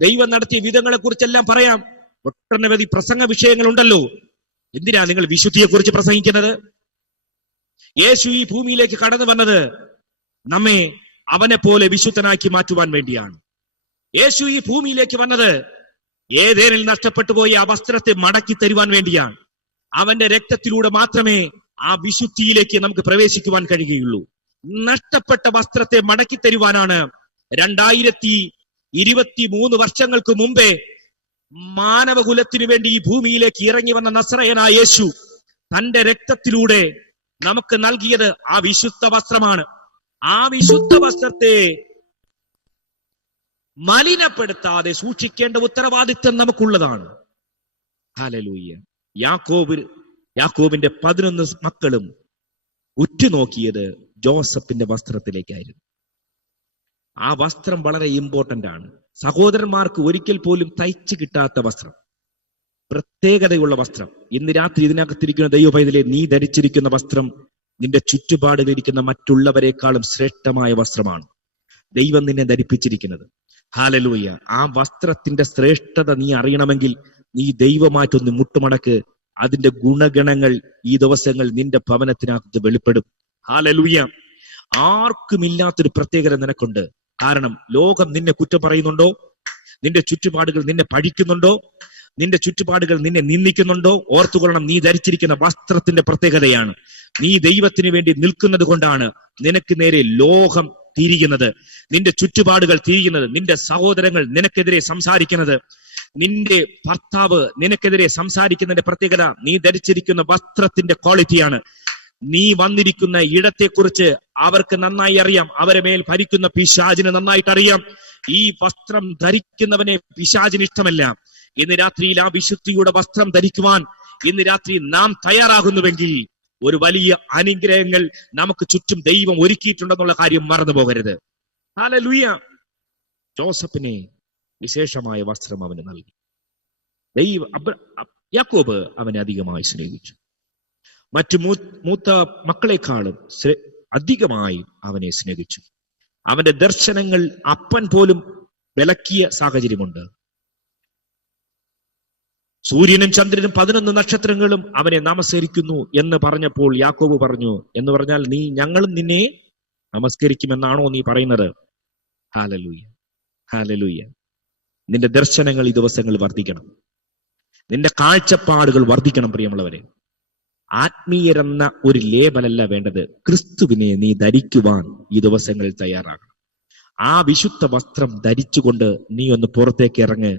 ദൈവം നടത്തിയ വിധങ്ങളെ കുറിച്ചെല്ലാം പറയാം. ഒട്ടനവധി പ്രസംഗ വിഷയങ്ങളുണ്ടല്ലോ. എന്തിനാ നിങ്ങൾ വിശുദ്ധിയെ കുറിച്ച് പ്രസംഗിക്കുന്നത്? യേശു ഈ ഭൂമിയിലേക്ക് കടന്നു വന്നത് നമ്മെ അവനെ പോലെ വിശുദ്ധനാക്കി മാറ്റുവാൻ വേണ്ടിയാണ്. യേശു ഈ ഭൂമിയിലേക്ക് വന്നത് ഏതേനിൽ നഷ്ടപ്പെട്ടു പോയ ആ വസ്ത്രത്തെ മടക്കി തരുവാൻ വേണ്ടിയാണ്. അവന്റെ രക്തത്തിലൂടെ മാത്രമേ ആ വിശുദ്ധിയിലേക്ക് നമുക്ക് പ്രവേശിക്കുവാൻ കഴിയുകയുള്ളൂ. നഷ്ടപ്പെട്ട വസ്ത്രത്തെ മടക്കി തരുവാനാണ് 2023 വർഷങ്ങൾക്ക് മുമ്പേ മാനവകുലത്തിനു വേണ്ടി ഈ ഭൂമിയിലേക്ക് ഇറങ്ങി വന്ന നസറയനായ യേശു തന്റെ രക്തത്തിലൂടെ നമുക്ക് നൽകിയത് ആ വിശുദ്ധ വസ്ത്രമാണ്. ആ വിശുദ്ധ വസ്ത്രത്തെ മലിനപ്പെടുത്താതെ സൂക്ഷിക്കേണ്ട ഉത്തരവാദിത്വം നമുക്കുള്ളതാണ്. ഹല്ലേലൂയ. യാക്കോബിന്റെ 11 മക്കളും ഉറ്റുനോക്കിയത് ജോസഫിന്റെ വസ്ത്രത്തിലേക്കായിരുന്നു. ആ വസ്ത്രം വളരെ ഇമ്പോർട്ടന്റ് ആണ്. സഹോദരന്മാർക്ക് ഒരിക്കൽ പോലും തയ്ച്ചു കിട്ടാത്ത വസ്ത്രം, പ്രത്യേകതയുള്ള വസ്ത്രം. ഇന്ന് രാത്രി ഇതിനകത്തിരിക്കുന്ന ദൈവപൈതലെ, നീ ധരിച്ചിരിക്കുന്ന വസ്ത്രം നിന്റെ ചുറ്റുപാടിലിരിക്കുന്ന മറ്റുള്ളവരെക്കാളും ശ്രേഷ്ഠമായ വസ്ത്രമാണ് ദൈവം നിന്നെ ധരിപ്പിച്ചിരിക്കുന്നത്. ഹല്ലേലൂയ. ആ വസ്ത്രത്തിന്റെ ശ്രേഷ്ഠത നീ അറിയണമെങ്കിൽ നീ ദൈവമായിട്ടൊന്ന് മുട്ടുമടക്ക്. അതിന്റെ ഗുണഗണങ്ങൾ ഈ ദിവസങ്ങൾ നിന്റെ ഭവനത്തിനകത്ത് വെളിപ്പെടും. ഹല്ലേലൂയ. ആർക്കുമില്ലാത്തൊരു പ്രത്യേകത നിനക്കുണ്ട്. കാരണം ലോകം നിന്നെ കുറ്റം പറയുന്നുണ്ടോ? നിന്റെ ചുറ്റുപാടുകൾ നിന്നെ പഴിക്കുന്നുണ്ടോ? നിന്റെ ചുറ്റുപാടുകൾ നിന്നെ നിന്ദിക്കുന്നുണ്ടോ? ഓർത്തുകൊള്ളണം, നീ ധരിച്ചിരിക്കുന്ന വസ്ത്രത്തിന്റെ പ്രത്യേകതയാണ്. നീ ദൈവത്തിന് വേണ്ടി നിൽക്കുന്നത് കൊണ്ടാണ് നിനക്ക് നേരെ ലോകം തിരിയുന്നത്, നിന്റെ ചുറ്റുപാടുകൾ തിരിയുന്നത്, നിന്റെ സഹോദരങ്ങൾ നിനക്കെതിരെ സംസാരിക്കുന്നത്, നിന്റെ ഭർത്താവ് നിനക്കെതിരെ സംസാരിക്കുന്നതിന്റെ പ്രത്യേകത നീ ധരിച്ചിരിക്കുന്ന വസ്ത്രത്തിന്റെ ക്വാളിറ്റിയാണ്. നീ വന്നിരിക്കുന്ന ഇടത്തെക്കുറിച്ച് അവർക്ക് നന്നായി അറിയാം. അവരെ മേൽ ഭരിക്കുന്ന പിശാചിന് നന്നായിട്ട് അറിയാം. ഈ വസ്ത്രം ധരിക്കുന്നവനെ പിശാചിന് ഇഷ്ടമല്ല. ഇന്ന് രാത്രിയിൽ ആ വിശുദ്ധിയുടെ വസ്ത്രം ധരിക്കുവാൻ ഇന്ന് രാത്രി നാം തയ്യാറാകുന്നുവെങ്കിൽ ഒരു വലിയ അനുഗ്രഹങ്ങൾ നമുക്ക് ചുറ്റും ദൈവം ഒരുക്കിയിട്ടുണ്ടെന്നുള്ള കാര്യം മറന്നു പോകരുത്. ഹല്ലേലൂയ. ജോസഫിനെ വിശേഷമായ വസ്ത്രം അവന് നൽകി. യാക്കോബ് അവനെ അധികമായി സ്നേഹിച്ചു. മറ്റു മൂത്ത മക്കളെക്കാളും അധികമായി അവനെ സ്നേഹിച്ചു. അവന്റെ ദർശനങ്ങൾ അപ്പൻ പോലും വിലക്കിയ സാഹചര്യമുണ്ട്. സൂര്യനും ചന്ദ്രനും 11 നക്ഷത്രങ്ങളും അവനെ നമസ്കരിക്കുന്നു എന്ന് പറഞ്ഞപ്പോൾ യാക്കോബ് പറഞ്ഞു, എന്ന് പറഞ്ഞാൽ ഞങ്ങളും നിന്നെ നമസ്കരിക്കുമെന്നാണോ നീ പറയുന്നത്? ഹല്ലേലൂയ. ഹല്ലേലൂയ. നിന്റെ ദർശനങ്ങൾ ഈ ദിവസങ്ങൾ വർദ്ധിക്കണം. നിന്റെ കാഴ്ചപ്പാടുകൾ വർദ്ധിക്കണം. പ്രിയമുള്ളവരെ, ആത്മീയരെന്ന ഒരു ലേബലല്ല വേണ്ടത്. ക്രിസ്തുവിനെ നീ ധരിക്കുവാൻ ഈ ദിവസങ്ങളിൽ തയ്യാറാകണം. ആ വിശുദ്ധ വസ്ത്രം ധരിച്ചുകൊണ്ട് നീ ഒന്ന് പുറത്തേക്ക് ഇറങ്ങ്.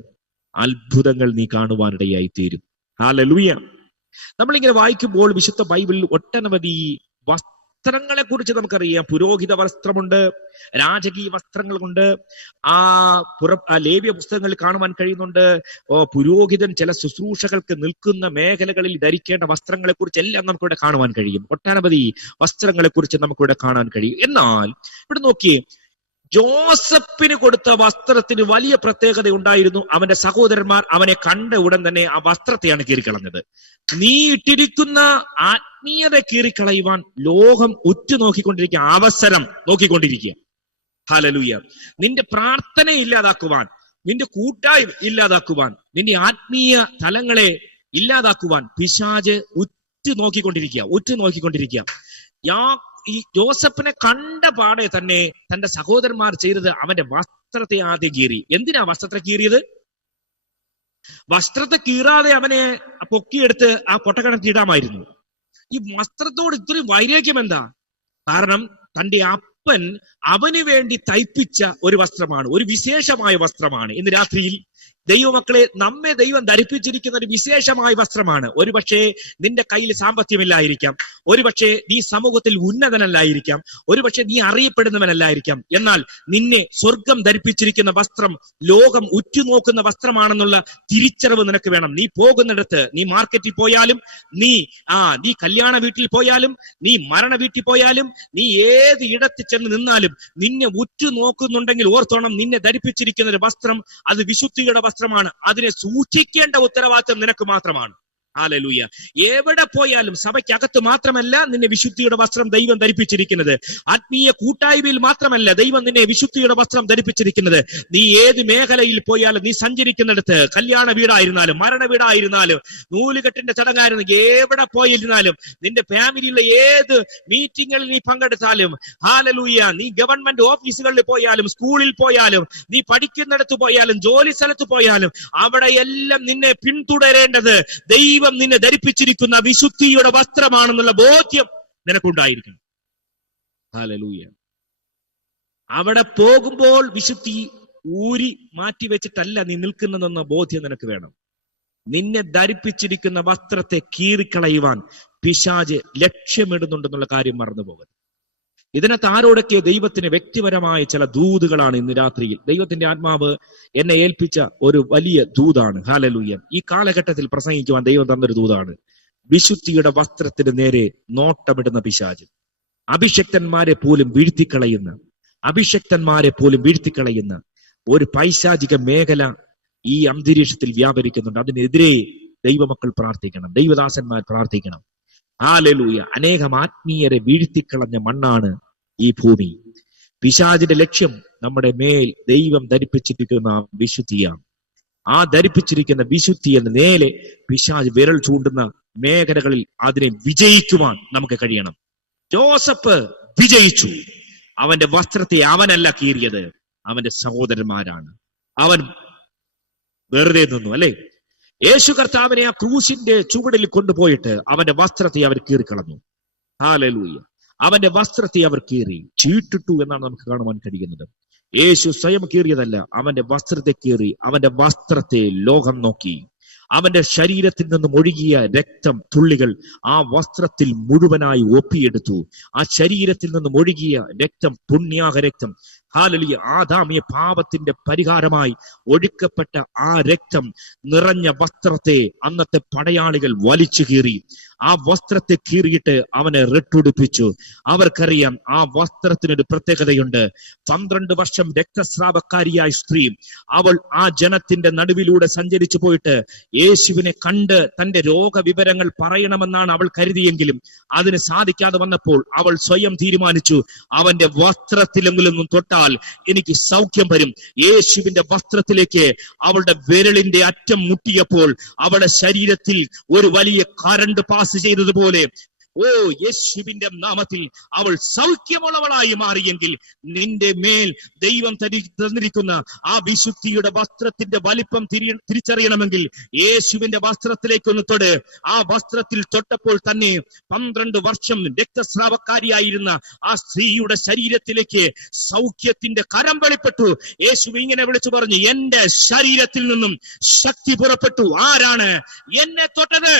അത്ഭുതങ്ങൾ നീ കാണുവാനിടയായി തീരും. ഹല്ലേലൂയ. നമ്മളിങ്ങനെ വായിക്കുമ്പോൾ വിശുദ്ധ ബൈബിളിൽ ഒട്ടനവധി വസ്ത്രങ്ങളെ കുറിച്ച് നമുക്കറിയാം. പുരോഹിത വസ്ത്രമുണ്ട്, രാജകീയ വസ്ത്രങ്ങളുണ്ട്. ലേവ്യ പുസ്തകങ്ങളിൽ കാണുവാൻ കഴിയുന്നുണ്ട്. പുരോഹിതൻ ചില ശുശ്രൂഷകൾക്ക് നിൽക്കുന്ന മേഖലകളിൽ ധരിക്കേണ്ട വസ്ത്രങ്ങളെ കുറിച്ച് എല്ലാം നമുക്കിവിടെ കാണുവാൻ കഴിയും. ഒട്ടനവധി വസ്ത്രങ്ങളെ കുറിച്ച് നമുക്കിവിടെ കാണാൻ കഴിയും. എന്നാൽ ഇവിടെ നോക്കിയേ, ജോസഫിന് കൊടുത്ത വസ്ത്രത്തിന് വലിയ പ്രത്യേകത ഉണ്ടായിരുന്നു. അവന്റെ സഹോദരന്മാർ അവനെ കണ്ട ഉടൻ തന്നെ ആ വസ്ത്രത്തെയാണ് കീറിക്കളഞ്ഞത്. നീ ഇട്ടിരിക്കുന്ന ആത്മീയത കീറിക്കളയുവാൻ ലോകം ഉറ്റുനോക്കിക്കൊണ്ടിരിക്കുക, അവസരം നോക്കിക്കൊണ്ടിരിക്കുക. ഹല്ലേലൂയ. നിന്റെ പ്രാർത്ഥന ഇല്ലാതാക്കുവാൻ, നിന്റെ കൂട്ടായ്മ ഇല്ലാതാക്കുവാൻ, നിന്റെ ആത്മീയ തലങ്ങളെ ഇല്ലാതാക്കുവാൻ പിശാച് ഉറ്റുനോക്കിക്കൊണ്ടിരിക്കുക. ഈ ജോസഫിനെ കണ്ട പാടെ തന്നെ തന്റെ സഹോദരന്മാർ ചെയ്തത് അവന്റെ വസ്ത്രത്തെ ആദ്യം കീറി. എന്തിനാ വസ്ത്രത്തെ കീറിയത്? വസ്ത്രത്തെ കീറാതെ അവനെ പൊക്കിയെടുത്ത് ആ പൊട്ടക്കിണറ്റിൽ ഇടാമായിരുന്നു. ഈ വസ്ത്രത്തോട് ഇത്രയും വൈരാഗ്യം എന്താ? കാരണം തന്റെ അപ്പൻ അവന് വേണ്ടി തയ്പ്പിച്ച ഒരു വസ്ത്രമാണ്, ഒരു വിശേഷമായ വസ്ത്രമാണ്. ഇന്ന് രാത്രിയിൽ ദൈവമക്കളെ, നമ്മെ ദൈവം ധരിപ്പിച്ചിരിക്കുന്ന ഒരു വിശേഷമായ വസ്ത്രമാണ്. ഒരുപക്ഷെ നിന്റെ കയ്യിൽ സാമ്പത്തികമില്ലായിരിക്കാം, ഒരുപക്ഷെ നീ സമൂഹത്തിൽ ഉന്നതനല്ലായിരിക്കാം, ഒരുപക്ഷെ നീ അറിയപ്പെടുന്നവനല്ലായിരിക്കാം. എന്നാൽ നിന്നെ സ്വർഗം ധരിപ്പിച്ചിരിക്കുന്ന വസ്ത്രം ലോകം ഉറ്റുനോക്കുന്ന വസ്ത്രമാണെന്നുള്ള തിരിച്ചറിവ് നിനക്ക് വേണം. നീ പോകുന്നിടത്ത്, നീ മാർക്കറ്റിൽ പോയാലും, നീ കല്യാണ വീട്ടിൽ പോയാലും, നീ മരണ വീട്ടിൽ പോയാലും, നീ ഏത് ഇടത്ത് ചെന്ന് നിന്നാലും നിന്നെ ഉറ്റുനോക്കുന്നുണ്ടെങ്കിൽ ഓർത്തോണം, നിന്നെ ധരിപ്പിച്ചിരിക്കുന്ന ഒരു വസ്ത്രം അത് വിശുദ്ധിയുടെ വസ്ത്രമാണ്. അതിനെ സൂക്ഷിക്കേണ്ട ഉത്തരവാദിത്വം നിനക്ക് മാത്രമാണ്. ഹല്ലേലൂയ. എവിടെ പോയാലും സഭയ്ക്കകത്ത് മാത്രമല്ല നിന്നെ വിശുദ്ധിയുടെ വസ്ത്രം ദൈവം ധരിപ്പിച്ചിരിക്കുന്നത്. ആത്മീയ കൂട്ടായ്മയിൽ മാത്രമല്ല ദൈവം നിന്നെ വിശുദ്ധിയുടെ വസ്ത്രം ധരിപ്പിച്ചിരിക്കുന്നത്. നീ ഏത് മേഖലയിൽ പോയാലും, നീ സഞ്ചരിക്കുന്നിടത്ത്, കല്യാണ വീടായിരുന്നാലും, മരണ വീടായിരുന്നാലും, നൂലുകെട്ടിന്റെ ചടങ്ങായിരുന്നു, എവിടെ പോയിരുന്നാലും, നിന്റെ ഫാമിലിയിലെ ഏത് മീറ്റിങ്ങുകളിൽ നീ പങ്കെടുത്താലും, ഹല്ലേലൂയ, നീ ഗവൺമെന്റ് ഓഫീസുകളിൽ പോയാലും, സ്കൂളിൽ പോയാലും, നീ പഠിക്കുന്നിടത്ത് പോയാലും, ജോലി സ്ഥലത്ത് പോയാലും, അവിടെയെല്ലാം നിന്നെ പിന്തുടരേണ്ടത് ദൈവം നിന്നെ ധരിപ്പിച്ചിരിക്കുന്ന വിശുദ്ധിയുടെ വസ്ത്രമാണെന്നുള്ള ബോധ്യം നിനക്കുണ്ടായിരിക്കണം. ഹല്ലേലൂയ. അവിടെ പോകുമ്പോൾ വിശുദ്ധി ഊരി മാറ്റിവെച്ചിട്ടല്ല നീ നിൽക്കുന്നതെന്ന ബോധ്യം നിനക്ക് വേണം. നിന്നെ ധരിപ്പിച്ചിരിക്കുന്ന വസ്ത്രത്തെ കീറിക്കളയുവാൻ പിശാച് ലക്ഷ്യമിടുന്നുണ്ടെന്നുള്ള കാര്യം മറന്നു പോകരുത്. ഇതിനകത്ത് ആരോടൊക്കെ ദൈവത്തിന് വ്യക്തിപരമായ ചില ദൂതുകളാണ് ഇന്ന് രാത്രിയിൽ. ദൈവത്തിന്റെ ആത്മാവ് എന്നെ ഏൽപ്പിച്ച ഒരു വലിയ ദൂതാണ്. ഹല്ലേലൂയ. ഈ കാലഘട്ടത്തിൽ പ്രസംഗിക്കുവാൻ ദൈവം തന്നൊരു ദൂതാണ്. വിശുദ്ധിയുടെ വസ്ത്രത്തിന് നേരെ നോട്ടമിടുന്ന പിശാച് അഭിഷക്തന്മാരെ പോലും വീഴ്ത്തിക്കളയുന്ന ഒരു പൈശാചിക മേഖല ഈ അന്തരീക്ഷത്തിൽ വ്യാപരിക്കുന്നുണ്ട്. അതിനെതിരെ ദൈവമക്കൾ പ്രാർത്ഥിക്കണം, ദൈവദാസന്മാർ പ്രാർത്ഥിക്കണം. ഹല്ലേലൂയ. അനേകം ആത്മീയരെ വീഴ്ത്തിക്കളഞ്ഞ മണ്ണാണ് ഈ ഭൂമി. പിശാചിന്റെ ലക്ഷ്യം നമ്മുടെ മേൽ ദൈവം ധരിപ്പിച്ചിരിക്കുന്ന വിശുദ്ധിയാണ്. ആ ധരിപ്പിച്ചിരിക്കുന്ന വിശുദ്ധിയെന്ന് നേരെ പിശാച് വിരൽ ചൂണ്ടുന്ന മേഖലകളിൽ അതിനെ വിജയിക്കുവാൻ നമുക്ക് കഴിയണം. ജോസഫ് വിജയിച്ചു. അവന്റെ വസ്ത്രത്തെ അവനല്ല കീറിയത്, അവന്റെ സഹോദരന്മാരാണ്. അവൻ വെറുതെ നിന്നു, അല്ലെ? യേശു കർത്താവിനെ ആ ക്രൂശിന്റെ ചുവടിൽ കൊണ്ടുപോയിട്ട് അവന്റെ വസ്ത്രത്തെ അവർ കീറിക്കളഞ്ഞു. ഹല്ലേലൂയ. അവന്റെ വസ്ത്രത്തെ അവർ കീറി ചീട്ടിട്ടു എന്നാണ് നമുക്ക് കാണുവാൻ കഴിയുന്നത്. യേശു സ്വയം കീറിയതല്ല, അവന്റെ വസ്ത്രത്തെ കീറി. അവന്റെ വസ്ത്രത്തെ ലോകം നോക്കി. അവന്റെ ശരീരത്തിൽ നിന്നും ഒഴുകിയ രക്തം തുള്ളികൾ ആ വസ്ത്രത്തിൽ മുഴുവനായി ഒപ്പിയെടുത്തു. ആ ശരീരത്തിൽ നിന്നും ഒഴുകിയ രക്തം പുണ്യാഹ രക്തം. ഹല്ലേലൂയ. ആദാമിയ പാപത്തിന്റെ പരിഹാരമായി ഒഴുക്കപ്പെട്ട ആ രക്തം നിറഞ്ഞ വസ്ത്രത്തെ അന്നത്തെ പടയാളികൾ വലിച്ചു കീറി. ആ വസ്ത്രത്തെ കീറിയിട്ട് അവനെ റെട്ടുടുപ്പിച്ചു. അവർക്കറിയാം ആ വസ്ത്രത്തിനൊരു പ്രത്യേകതയുണ്ട്. 12 വർഷം രക്തസ്രാവക്കാരിയായ സ്ത്രീ, അവൾ ആ ജനത്തിന്റെ നടുവിലൂടെ സഞ്ചരിച്ചു പോയിട്ട് യേശുവിനെ കണ്ട് തന്റെ രോഗവിവരങ്ങൾ പറയണമെന്നാണ് അവൾ കരുതിയെങ്കിലും അതിന് സാധിക്കാതെ വന്നപ്പോൾ അവൾ സ്വയം തീരുമാനിച്ചു, അവന്റെ വസ്ത്രത്തിലെങ്കിലും തൊട്ടാൽ എനിക്ക് സൗഖ്യം വരും. യേശുവിന്റെ വസ്ത്രത്തിലേക്ക് അവളുടെ വിരലിന്റെ അറ്റം മുട്ടിയപ്പോൾ അവളുടെ ശരീരത്തിൽ ഒരു വലിയ കറണ്ട് പാസ് ചെയ്തതുപോലെ യേശുവിന്റെ നാമത്തിൽ അവൾ സൗഖ്യമുള്ളവളായി മാറിയെങ്കിൽ നിന്റെ മേൽ ദൈവം തന്നിരിക്കുന്ന ആ വിശുദ്ധിയുടെ വസ്ത്രത്തിന്റെ വലിപ്പം തിരിച്ചറിയണമെങ്കിൽ യേശുവിന്റെ വസ്ത്രത്തിലേക്കൊന്ന് തൊട്. ആ വസ്ത്രത്തിൽ തൊട്ടപ്പോൾ തന്നെ 12 വർഷം രക്തസ്രാവക്കാരിയായിരുന്ന ആ സ്ത്രീയുടെ ശരീരത്തിലേക്ക് സൗഖ്യത്തിന്റെ കരം വെളിപ്പെട്ടു. യേശു ഇങ്ങനെ വിളിച്ചു പറഞ്ഞു, എന്റെ ശരീരത്തിൽ നിന്നും ശക്തി പുറപ്പെട്ടു. ആരാണ് എന്നെ തൊട്ടത്?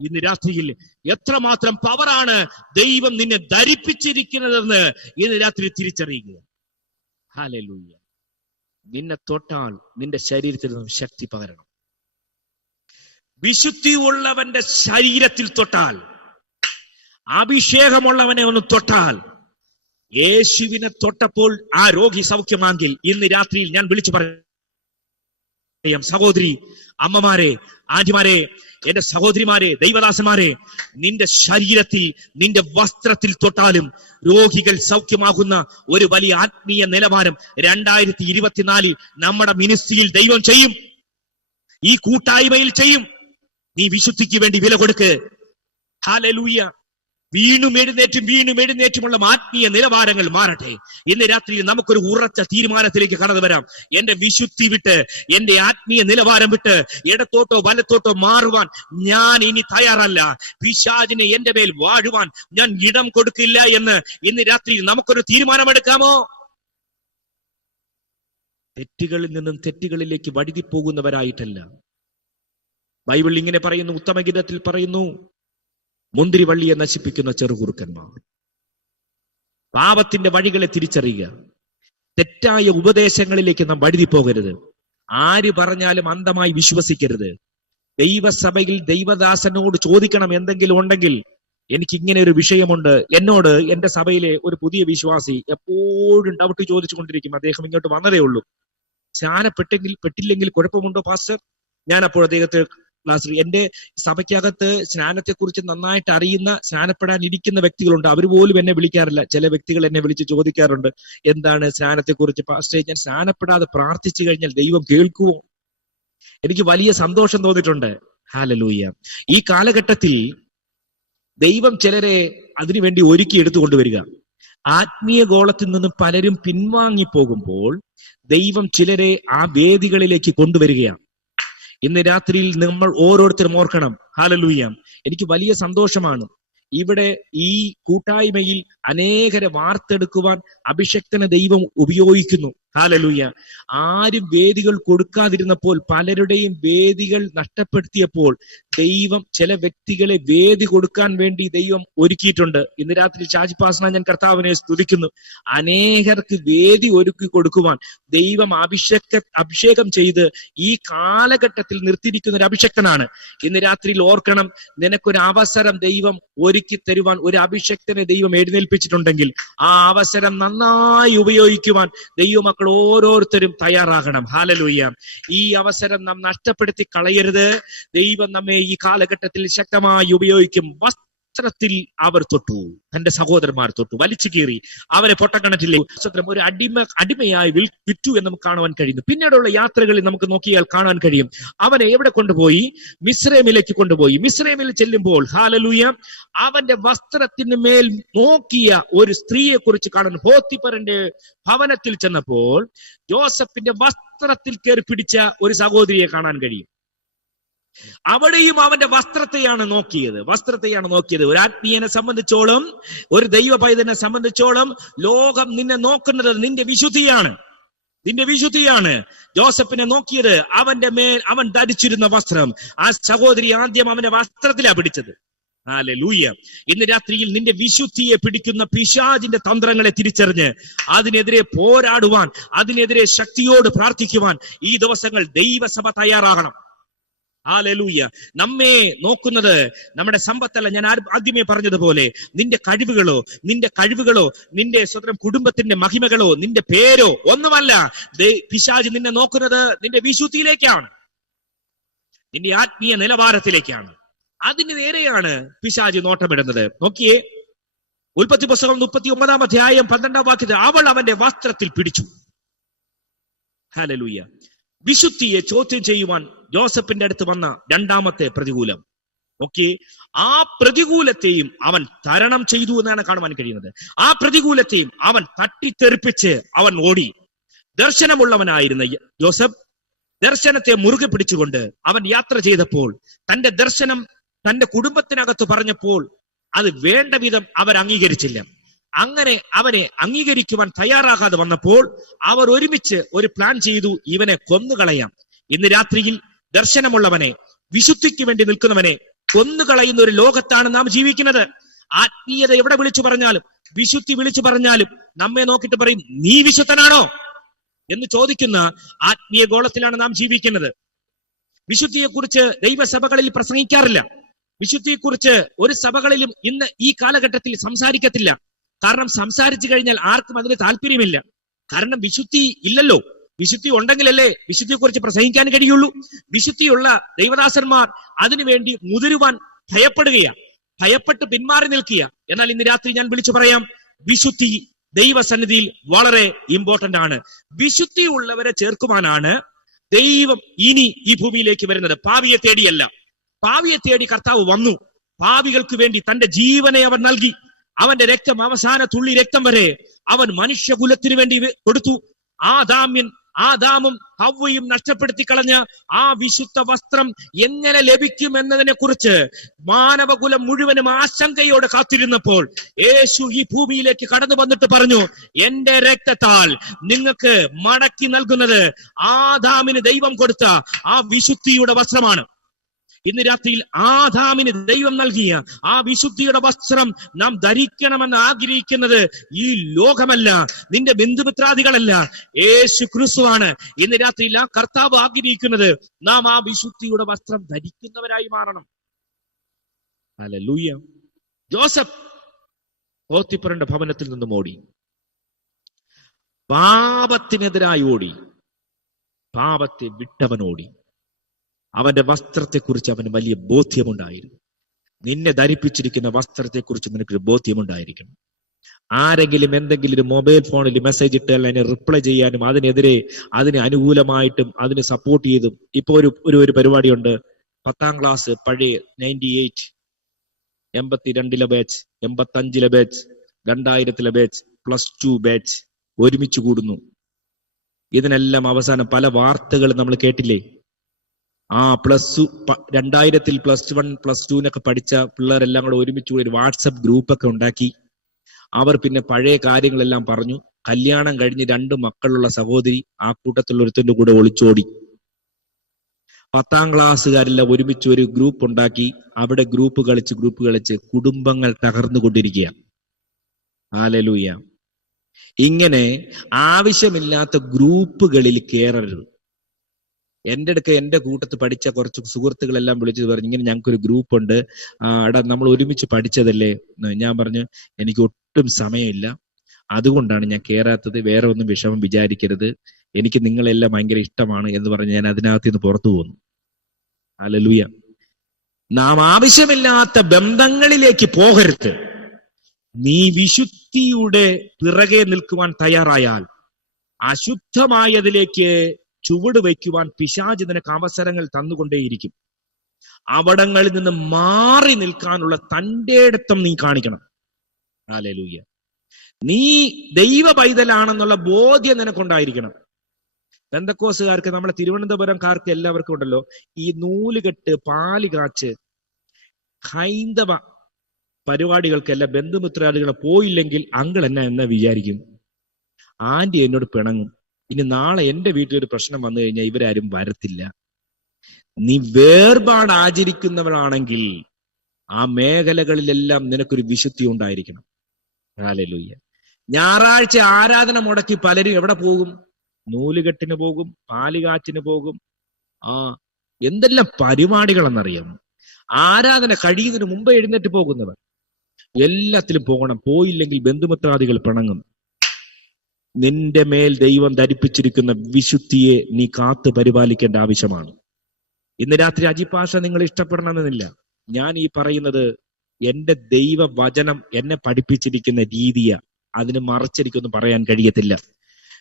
ഇന്ന് രാത്രിയിൽ എത്രമാത്രം പവറാണ് ദൈവം നിന്നെ ധരിപ്പിച്ചിരിക്കുന്നതെന്ന് ഇന്ന് രാത്രി തിരിച്ചറിയുക. ഹല്ലേലൂയ. നിന്നെ തൊട്ടാൽ നിന്റെ ശരീരത്തിൽ നിന്നും ശക്തി പകരണം. വിശുദ്ധി ഉള്ളവന്റെ ശരീരത്തിൽ തൊട്ടാൽ, അഭിഷേകമുള്ളവനെ ഒന്ന് തൊട്ടാൽ യേശുവിനെ തൊട്ടപ്പോൾ ആ രോഗി സൗഖ്യമാങ്കിൽ ഇന്ന് രാത്രിയിൽ ഞാൻ വിളിച്ചു പറയാം, സഹോദരി, അമ്മമാരെ, ആന്റിമാരെ, എന്റെ സഹോദരിമാരെ, ദൈവദാസന്മാരെ, നിന്റെ ശരീരത്തിൽ, നിന്റെ വസ്ത്രത്തിൽ തൊട്ടാലും രോഗികൾ സൗഖ്യമാകുന്ന ഒരു വലിയ ആത്മീയ നിലവാരം 2024 നമ്മുടെ മിനിസ്ട്രിയിൽ ദൈവം ചെയ്യും, ഈ കൂട്ടായ്മയിൽ ചെയ്യും. നീ വിശുദ്ധിക്ക് വേണ്ടി വില കൊടുക്ക്. ഹല്ലേലൂയ. വീണും എഴുന്നേറ്റുമുള്ള ആത്മീയ നിലവാരങ്ങൾ മാറട്ടെ. ഇന്ന് രാത്രിയിൽ നമുക്കൊരു ഉറച്ച തീരുമാനത്തിലേക്ക് കടന്നു വരാം. എന്റെ വിശുദ്ധി വിട്ട്, എന്റെ ആത്മീയ നിലവാരം വിട്ട് ഇടത്തോട്ടോ വലത്തോട്ടോ മാറുവാൻ ഞാൻ ഇനി തയ്യാറല്ല. പിശാചിനെ എന്റെ മേൽ വാഴുവാൻ ഞാൻ ഇടം കൊടുക്കില്ല എന്ന് ഇന്ന് രാത്രിയിൽ നമുക്കൊരു തീരുമാനമെടുക്കാമോ? തെറ്റുകളിൽ നിന്നും തെറ്റുകളിലേക്ക് വഴുതി പോകുന്നവരായിട്ടല്ല. ബൈബിൾ ഇങ്ങനെ പറയുന്നു, ഉത്തമഗീതത്തിൽ പറയുന്നു, മുന്തിരിവള്ളിയെ നശിപ്പിക്കുന്ന ചെറുകുറുക്കന്മാർ. പാപത്തിന്റെ വഴികളെ തിരിച്ചറിയുക. തെറ്റായ ഉപദേശങ്ങളിലേക്ക് നാം വഴുതി പോകരുത്. ആര് പറഞ്ഞാലും അന്ധമായി വിശ്വസിക്കരുത്. ദൈവസഭയിൽ ദൈവദാസനോട് ചോദിക്കണം, എന്തെങ്കിലും ഉണ്ടെങ്കിൽ. എനിക്ക് ഇങ്ങനെ ഒരു വിഷയമുണ്ട്. എന്നോട് എന്റെ സഭയിലെ ഒരു പുതിയ വിശ്വാസി എപ്പോഴും ഡൗട്ട് ചോദിച്ചുകൊണ്ടിരിക്കും. അദ്ദേഹം ഇങ്ങോട്ട് വന്നതേ ഉള്ളൂ. പെട്ടില്ലെങ്കിൽ കുഴപ്പമുണ്ടോ പാസ്റ്റർ? ഞാൻ അപ്പോൾ അദ്ദേഹത്തെ ക്ലാസ്സിൽ, എന്റെ സഭയ്ക്കകത്ത് സ്നാനത്തെക്കുറിച്ച് നന്നായിട്ട് അറിയുന്ന, സ്നാനപ്പെടാൻ ഇരിക്കുന്ന വ്യക്തികളുണ്ട്. അവർ പോലും എന്നെ വിളിക്കാറില്ല. ചില വ്യക്തികൾ എന്നെ വിളിച്ച് ചോദിക്കാറുണ്ട്, എന്താണ് സ്നാനത്തെക്കുറിച്ച് പാസ്റ്റർ, ഞാൻ സ്നാനപ്പെടാതെ പ്രാർത്ഥിച്ചു കഴിഞ്ഞാൽ ദൈവം കേൾക്കുമോ? എനിക്ക് വലിയ സന്തോഷം തോന്നിയിട്ടുണ്ട്. ഹല്ലേലൂയ. ഈ കാലഘട്ടത്തിൽ ദൈവം ചിലരെ അതിനുവേണ്ടി ഒരുക്കി എടുത്തുകൊണ്ടുവരിക. ആത്മീയ ഗോളത്തിൽ നിന്ന് പലരും പിൻവാങ്ങി പോകുമ്പോൾ ദൈവം ചിലരെ ആ വേദികളിലേക്ക് കൊണ്ടുവരികയാണ്. ഇന്ന് രാത്രിയിൽ നമ്മൾ ഓരോരുത്തരും ഓർക്കണം. ഹല്ലേലൂയ. എനിക്ക് വലിയ സന്തോഷമാണ്. ഇവിടെ ഈ കൂട്ടായ്മയിൽ അനേകരെ വാർത്തെടുക്കുവാൻ അഭിഷക്തനെ ദൈവം ഉപയോഗിക്കുന്നു. ഹല്ലേലൂയ. ആരും വേദികൾ കൊടുക്കാതിരുന്നപ്പോൾ, പലരുടെയും വേദികൾ നഷ്ടപ്പെടുത്തിയപ്പോൾ ദൈവം ചില വ്യക്തികളെ വേദി കൊടുക്കാൻ വേണ്ടി ദൈവം ഒരുക്കിയിട്ടുണ്ട്. ഇന്ന് രാത്രി ഷാജി പാസ്റ്റർ, ഞാൻ കർത്താവിനെ സ്തുതിക്കുന്നു. അനേകർക്ക് വേദി ഒരുക്കി കൊടുക്കുവാൻ ദൈവം അഭിഷേകം ചെയ്ത് ഈ കാലഘട്ടത്തിൽ നിർത്തിയിരിക്കുന്ന ഒരു അഭിഷക്തനാണ്. ഇന്ന് രാത്രിയിൽ ഓർക്കണം, നിനക്കൊരു അവസരം ദൈവം ഒരുക്കി തരുവാൻ ഒരു അഭിഷക്തനെ ദൈവം എഴുന്നേൽപ്പിച്ചിട്ടുണ്ടെങ്കിൽ ആ അവസരം നന്നായി ഉപയോഗിക്കുവാൻ ദൈവമക്കൾ ഓരോരുത്തരും തയ്യാറാകണം. ഹല്ലേലൂയ. ഈ അവസരം നാം നഷ്ടപ്പെടുത്തി കളയരുത്. ദൈവം നമ്മെ ഈ കാലഘട്ടത്തിൽ ശക്തമായി ഉപയോഗിക്കും. വസ്ത്രത്തിൽ അവർ തൊട്ടു, തന്റെ സഹോദരന്മാർ തൊട്ടു, വലിച്ചു കീറി അവരെ പൊട്ടക്കണറ്റില്ലേ ഒരു അടിമയായി വിറ്റു എന്ന് നമുക്ക് കാണുവാൻ കഴിയുന്നു. പിന്നീടുള്ള യാത്രകളിൽ നമുക്ക് നോക്കിയാൽ കാണാൻ കഴിയും. അവനെ എവിടെ കൊണ്ടുപോയി? മിസ്രൈമിലേക്ക് കൊണ്ടുപോയി. മിസ്രൈമിൽ ചെല്ലുമ്പോൾ ഹല്ലേലൂയ, അവന്റെ വസ്ത്രത്തിന് മേൽ നോക്കിയ ഒരു സ്ത്രീയെ കുറിച്ച് കാണുന്നു. പോത്തിഫറിന്റെ ഭവനത്തിൽ ചെന്നപ്പോൾ ജോസഫിന്റെ വസ്ത്രത്തിൽ കയറി പിടിച്ച ഒരു സഹോദരിയെ കാണാൻ കഴിയും. അവിടെയും അവന്റെ വസ്ത്രത്തെയാണ് നോക്കിയത്. ഒരു ആത്മീയനെ സംബന്ധിച്ചോളം, ഒരു ദൈവ പൈതനെ സംബന്ധിച്ചോളം ലോകം നിന്നെ നോക്കുന്നത് നിന്റെ വിശുദ്ധിയാണ്. ജോസഫിനെ നോക്കിയത് അവന്റെ മേൽ അവൻ ധരിച്ചിരുന്ന വസ്ത്രം. ആ സഹോദരി ആദ്യം അവന്റെ വസ്ത്രത്തിലാണ് പിടിച്ചത്. ഹല്ലേലൂയ. ഇന്ന് രാത്രിയിൽ നിന്റെ വിശുദ്ധിയെ പിടിക്കുന്ന പിശാചിന്റെ തന്ത്രങ്ങളെ തിരിച്ചറിഞ്ഞ് അതിനെതിരെ പോരാടുവാൻ, അതിനെതിരെ ശക്തിയോട് പ്രാർത്ഥിക്കുവാൻ ഈ ദിവസങ്ങൾ ദൈവസഭ തയ്യാറാകണം. ഹല്ലേലൂയ. നമ്മെ നോക്കുന്നത് നമ്മുടെ സമ്പത്തല്ല. ഞാൻ ആദ്യമേ പറഞ്ഞതുപോലെ നിന്റെ കഴിവുകളോ നിന്റെ സ്വന്തം കുടുംബത്തിന്റെ മഹിമകളോ നിന്റെ പേരോ ഒന്നുമല്ല. പിശാച് നിന്നെ നോക്കുന്നത് നിന്റെ വിശുദ്ധിയിലേക്കാണ്, നിന്റെ ആത്മീയ നിലവാരത്തിലേക്കാണ്. അതിന് നേരെയാണ് പിശാച് നോട്ടമിടുന്നത്. നോക്കിയേ, ഉൽപ്പത്തി പുസ്തകം 39 അധ്യായം 12 വാക്യത്തിൽ അവൾ അവന്റെ വസ്ത്രത്തിൽ പിടിച്ചു. ഹല്ലേലൂയ. വിശുദ്ധിയെ ചോദ്യം ചെയ്യുവാൻ ജോസഫിന്റെ അടുത്ത് വന്ന രണ്ടാമത്തെ പ്രതികൂലം. ഓക്കെ, ആ പ്രതികൂലത്തെയും അവൻ തരണം ചെയ്തു എന്നാണ് കാണുവാൻ കഴിയുന്നത്. ആ പ്രതികൂലത്തെയും അവൻ തട്ടിത്തെറിപ്പിച്ച് അവൻ ഓടി. ദർശനമുള്ളവനായിരുന്ന ജോസഫ് ദർശനത്തെ മുറുകെ പിടിച്ചുകൊണ്ട് അവൻ യാത്ര ചെയ്തപ്പോൾ, തന്റെ ദർശനം തന്റെ കുടുംബത്തിനകത്ത് പറഞ്ഞപ്പോൾ അത് വേണ്ട വിധം അവർ അംഗീകരിച്ചില്ല. അങ്ങനെ അവനെ അംഗീകരിക്കുവാൻ തയ്യാറാകാതെ വന്നപ്പോൾ അവർ ഒരുമിച്ച് ഒരു പ്ലാൻ ചെയ്തു, ഇവനെ കൊന്നുകളയാം. ഇന്ന് രാത്രിയിൽ ദർശനമുള്ളവനെ, വിശുദ്ധിക്ക് വേണ്ടി നിൽക്കുന്നവനെ കൊന്നുകളയുന്ന ഒരു ലോകത്താണ് നാം ജീവിക്കുന്നത്. ആത്മീയത എവിടെ വിളിച്ചു പറഞ്ഞാലും, വിശുദ്ധി വിളിച്ചു പറഞ്ഞാലും നമ്മെ നോക്കിയിട്ട് പറയും, നീ വിശുദ്ധനാണോ എന്ന് ചോദിക്കുന്ന ആത്മീയ ഗോളത്തിലാണ് നാം ജീവിക്കുന്നത്. വിശുദ്ധിയെക്കുറിച്ച് ദൈവസഭകളിൽ പ്രസംഗിക്കാറില്ല. വിശുദ്ധിയെക്കുറിച്ച് ഒരു സഭകളിലും ഇന്ന് ഈ കാലഘട്ടത്തിൽ സംസാരിക്കത്തില്ല. കാരണം സംസാരിച്ചു കഴിഞ്ഞാൽ ആർക്കും അതിന് താല്പര്യമില്ല. കാരണം വിശുദ്ധി ഇല്ലല്ലോ. വിശുദ്ധി ഉണ്ടെങ്കിലല്ലേ വിശുദ്ധിയെക്കുറിച്ച് പ്രസംഗിക്കാൻ കഴിയുള്ളൂ. വിശുദ്ധിയുള്ള ദൈവദാസന്മാർ അതിനുവേണ്ടി മുതിരുവാൻ ഭയപ്പെട്ട് പിന്മാറി നിൽക്കുക. എന്നാൽ ഇന്ന് രാത്രി ഞാൻ വിളിച്ചു പറയാം, വിശുദ്ധി ദൈവസന്നിധിയിൽ വളരെ ഇമ്പോർട്ടന്റ് ആണ്. വിശുദ്ധി ഉള്ളവരെ ചേർക്കുവാനാണ് ദൈവം ഇനി ഈ ഭൂമിയിലേക്ക് വരുന്നത്. പാവിയെ തേടിയല്ല. പാവിയെ തേടി കർത്താവ് വന്നു. പാവികൾക്ക് വേണ്ടി തന്റെ ജീവനെ അവൻ നൽകി. അവന്റെ രക്തം, അവസാന തുള്ളി രക്തം വരെ അവൻ മനുഷ്യകുലത്തിന് വേണ്ടി കൊടുത്തു. ആദാമും ഹവ്വയും നഷ്ടപ്പെടുത്തി കളഞ്ഞ ആ വിശുദ്ധ വസ്ത്രം എങ്ങനെ ലഭിക്കും എന്നതിനെ കുറിച്ച് മാനവകുലം മുഴുവനും ആശങ്കയോടെ കാത്തിരുന്നപ്പോൾ യേശു ഈ ഭൂമിയിലേക്ക് കടന്നു വന്നിട്ട് പറഞ്ഞു, എന്റെ രക്തത്താൽ നിങ്ങൾക്ക് മടക്കി നൽകുന്നത് ആദാമിന് ദൈവം കൊടുത്ത ആ വിശുദ്ധിയുടെ വസ്ത്രമാണ്. ഇന്ന് രാത്രിയിൽ ആദാമിന് ദൈവം നൽകിയ ആ വിശുദ്ധിയുടെ വസ്ത്രം നാം ധരിക്കണമെന്ന് ആഗ്രഹിക്കുന്നത് ഈ ലോകമല്ല, നിന്റെ ബന്ധുമിത്രാദികളല്ല, യേശു ക്രിസ്തുവാണ്. ഇന്ന് രാത്രിയിൽ ആ കർത്താവ് ആഗ്രഹിക്കുന്നത് നാം ആ വിശുദ്ധിയുടെ വസ്ത്രം ധരിക്കുന്നവരായി മാറണം. ഹല്ലേലൂയ. ജോസഫ് പോത്തിഫറിന്റെ ഭവനത്തിൽ നിന്നും ഓടി, പാപത്തിനെതിരായി ഓടി, പാപത്തെ വിട്ടവനോടി. അവന്റെ വസ്ത്രത്തെക്കുറിച്ച് അവന് വലിയ ബോധ്യമുണ്ടായിരുന്നു. നിന്നെ ധരിപ്പിച്ചിരിക്കുന്ന വസ്ത്രത്തെക്കുറിച്ച് നിനക്കൊരു ബോധ്യമുണ്ടായിരിക്കണം. ആരെങ്കിലും എന്തെങ്കിലും ഒരു മൊബൈൽ ഫോണിൽ മെസ്സേജ് ഇട്ടാൽ അതിനെ റിപ്ലൈ ചെയ്യാനും അതിന് അനുകൂലമായിട്ടും അതിന് സപ്പോർട്ട് ചെയ്തും. ഇപ്പൊ ഒരു പരിപാടിയുണ്ട്, 10ാം ക്ലാസ് പഴയ 98, 82 ബാച്ച്, 85 ബാച്ച്, 2000 ബാച്ച്, +2 ബാച്ച് ഒരുമിച്ച് കൂടുന്നു. ഇതിനെല്ലാം അവസാനം പല വാർത്തകൾ നമ്മൾ കേട്ടില്ലേ? 2000 +1 +2 പഠിച്ച പിള്ളേരെല്ലാം കൂടെ ഒരുമിച്ച് കൂടി ഒരു വാട്സപ്പ് ഗ്രൂപ്പൊക്കെ ഉണ്ടാക്കി. അവർ പിന്നെ പഴയ കാര്യങ്ങളെല്ലാം പറഞ്ഞു. കല്യാണം കഴിഞ്ഞ് 2 മക്കളുള്ള സഹോദരി ആ കൂട്ടത്തിലുള്ള ഒരുത്തന്റെ കൂടെ ഒളിച്ചോടി. 10ാം ക്ലാസ്സുകാരെല്ലാം ഒരുമിച്ച് ഒരു ഗ്രൂപ്പ് ഉണ്ടാക്കി. അവിടെ ഗ്രൂപ്പ് കളിച്ച് കുടുംബങ്ങൾ തകർന്നുകൊണ്ടിരിക്കുക. ഹല്ലേലൂയ. ഇങ്ങനെ ആവശ്യമില്ലാത്ത ഗ്രൂപ്പുകളിൽ കയറരുത്. എന്റെ കൂട്ടത്ത് പഠിച്ച കുറച്ച് സുഹൃത്തുക്കളെല്ലാം വിളിച്ചു പറഞ്ഞു, ഇങ്ങനെ ഞങ്ങൾക്കൊരു ഗ്രൂപ്പ് ഉണ്ട്, എടാ നമ്മൾ ഒരുമിച്ച് പഠിച്ചതല്ലേ. ഞാൻ പറഞ്ഞു, എനിക്ക് ഒട്ടും സമയമില്ല, അതുകൊണ്ടാണ് ഞാൻ കയറാത്തത്, വേറെ ഒന്നും വിഷമം വിചാരിക്കരുത്, എനിക്ക് നിങ്ങളെല്ലാം ഭയങ്കര ഇഷ്ടമാണ് എന്ന് പറഞ്ഞ് ഞാൻ അതിനകത്ത് നിന്ന് പുറത്തു പോന്നു. ഹല്ലേലൂയ. നാം ആവശ്യമില്ലാത്ത ബന്ധങ്ങളിലേക്ക് പോകരുത്. നീ വിശുദ്ധിയുടെ പിറകെ നിൽക്കുവാൻ തയ്യാറായാൽ അശുദ്ധമായതിലേക്ക് ചുവട് വയ്ക്കുവാൻ പിശാച് നിനക്ക് അവസരങ്ങൾ തന്നുകൊണ്ടേയിരിക്കും. അവിടങ്ങളിൽ നിന്ന് മാറി നിൽക്കാനുള്ള തന്റേടത്തം നീ കാണിക്കണം. ഹല്ലേലൂയ. നീ ദൈവ പൈതലാണെന്നുള്ള ബോധ്യം നിനക്കുണ്ടായിരിക്കണം. പെന്തക്കോസുകാർക്ക്, നമ്മളെ തിരുവനന്തപുരംകാർക്ക് എല്ലാവർക്കും ഉണ്ടല്ലോ ഈ നൂലുകെട്ട്, പാല് കാച്ച്, ഹൈന്ദവ പരിപാടികൾക്കെല്ലാം ബന്ധുമിത്രാദികളെ പോയില്ലെങ്കിൽ അങ്കിൾ എന്നാ വിചാരിക്കും? ആന്റി എന്നോട് പിണങ്ങും, ഇനി നാളെ എന്റെ വീട്ടിലൊരു പ്രശ്നം വന്നു കഴിഞ്ഞാൽ ഇവരാരും വരത്തില്ല. നീ വേർപാട് ആചരിക്കുന്നവളാണെങ്കിൽ ആ മേഖലകളിലെല്ലാം നിനക്കൊരു വിശുദ്ധി ഉണ്ടായിരിക്കണം. ഹല്ലേലൂയ. ഞായറാഴ്ച ആരാധന മുടക്കി പലരും എവിടെ പോകും? നൂലുകെട്ടിന് പോകും, പാലുകാച്ചിന് പോകും. എന്തെല്ലാം പരിപാടികളെന്നറിയാം. ആരാധന കഴിയുന്നതിന് മുമ്പ് എഴുന്നേറ്റ് പോകുന്നവർ. എല്ലാത്തിലും പോകണം. പോയില്ലെങ്കിൽ ബന്ധുമിത്രാദികൾ പിണങ്ങും. നിന്റെ മേൽ ദൈവം ധരിപ്പിച്ചിരിക്കുന്ന വിശുദ്ധിയെ നീ കാത്തു പരിപാലിക്കേണ്ട ആവശ്യമാണ്. ഇന്ന് രാത്രി അജിഭാഷ നിങ്ങൾ ഇഷ്ടപ്പെടണമെന്നില്ല. ഞാൻ ഈ പറയുന്നത് എന്റെ ദൈവ വചനം എന്നെ പഠിപ്പിച്ചിരിക്കുന്ന രീതിയാ. അതിന് മറച്ചെനിക്കൊന്നും പറയാൻ കഴിയത്തില്ല.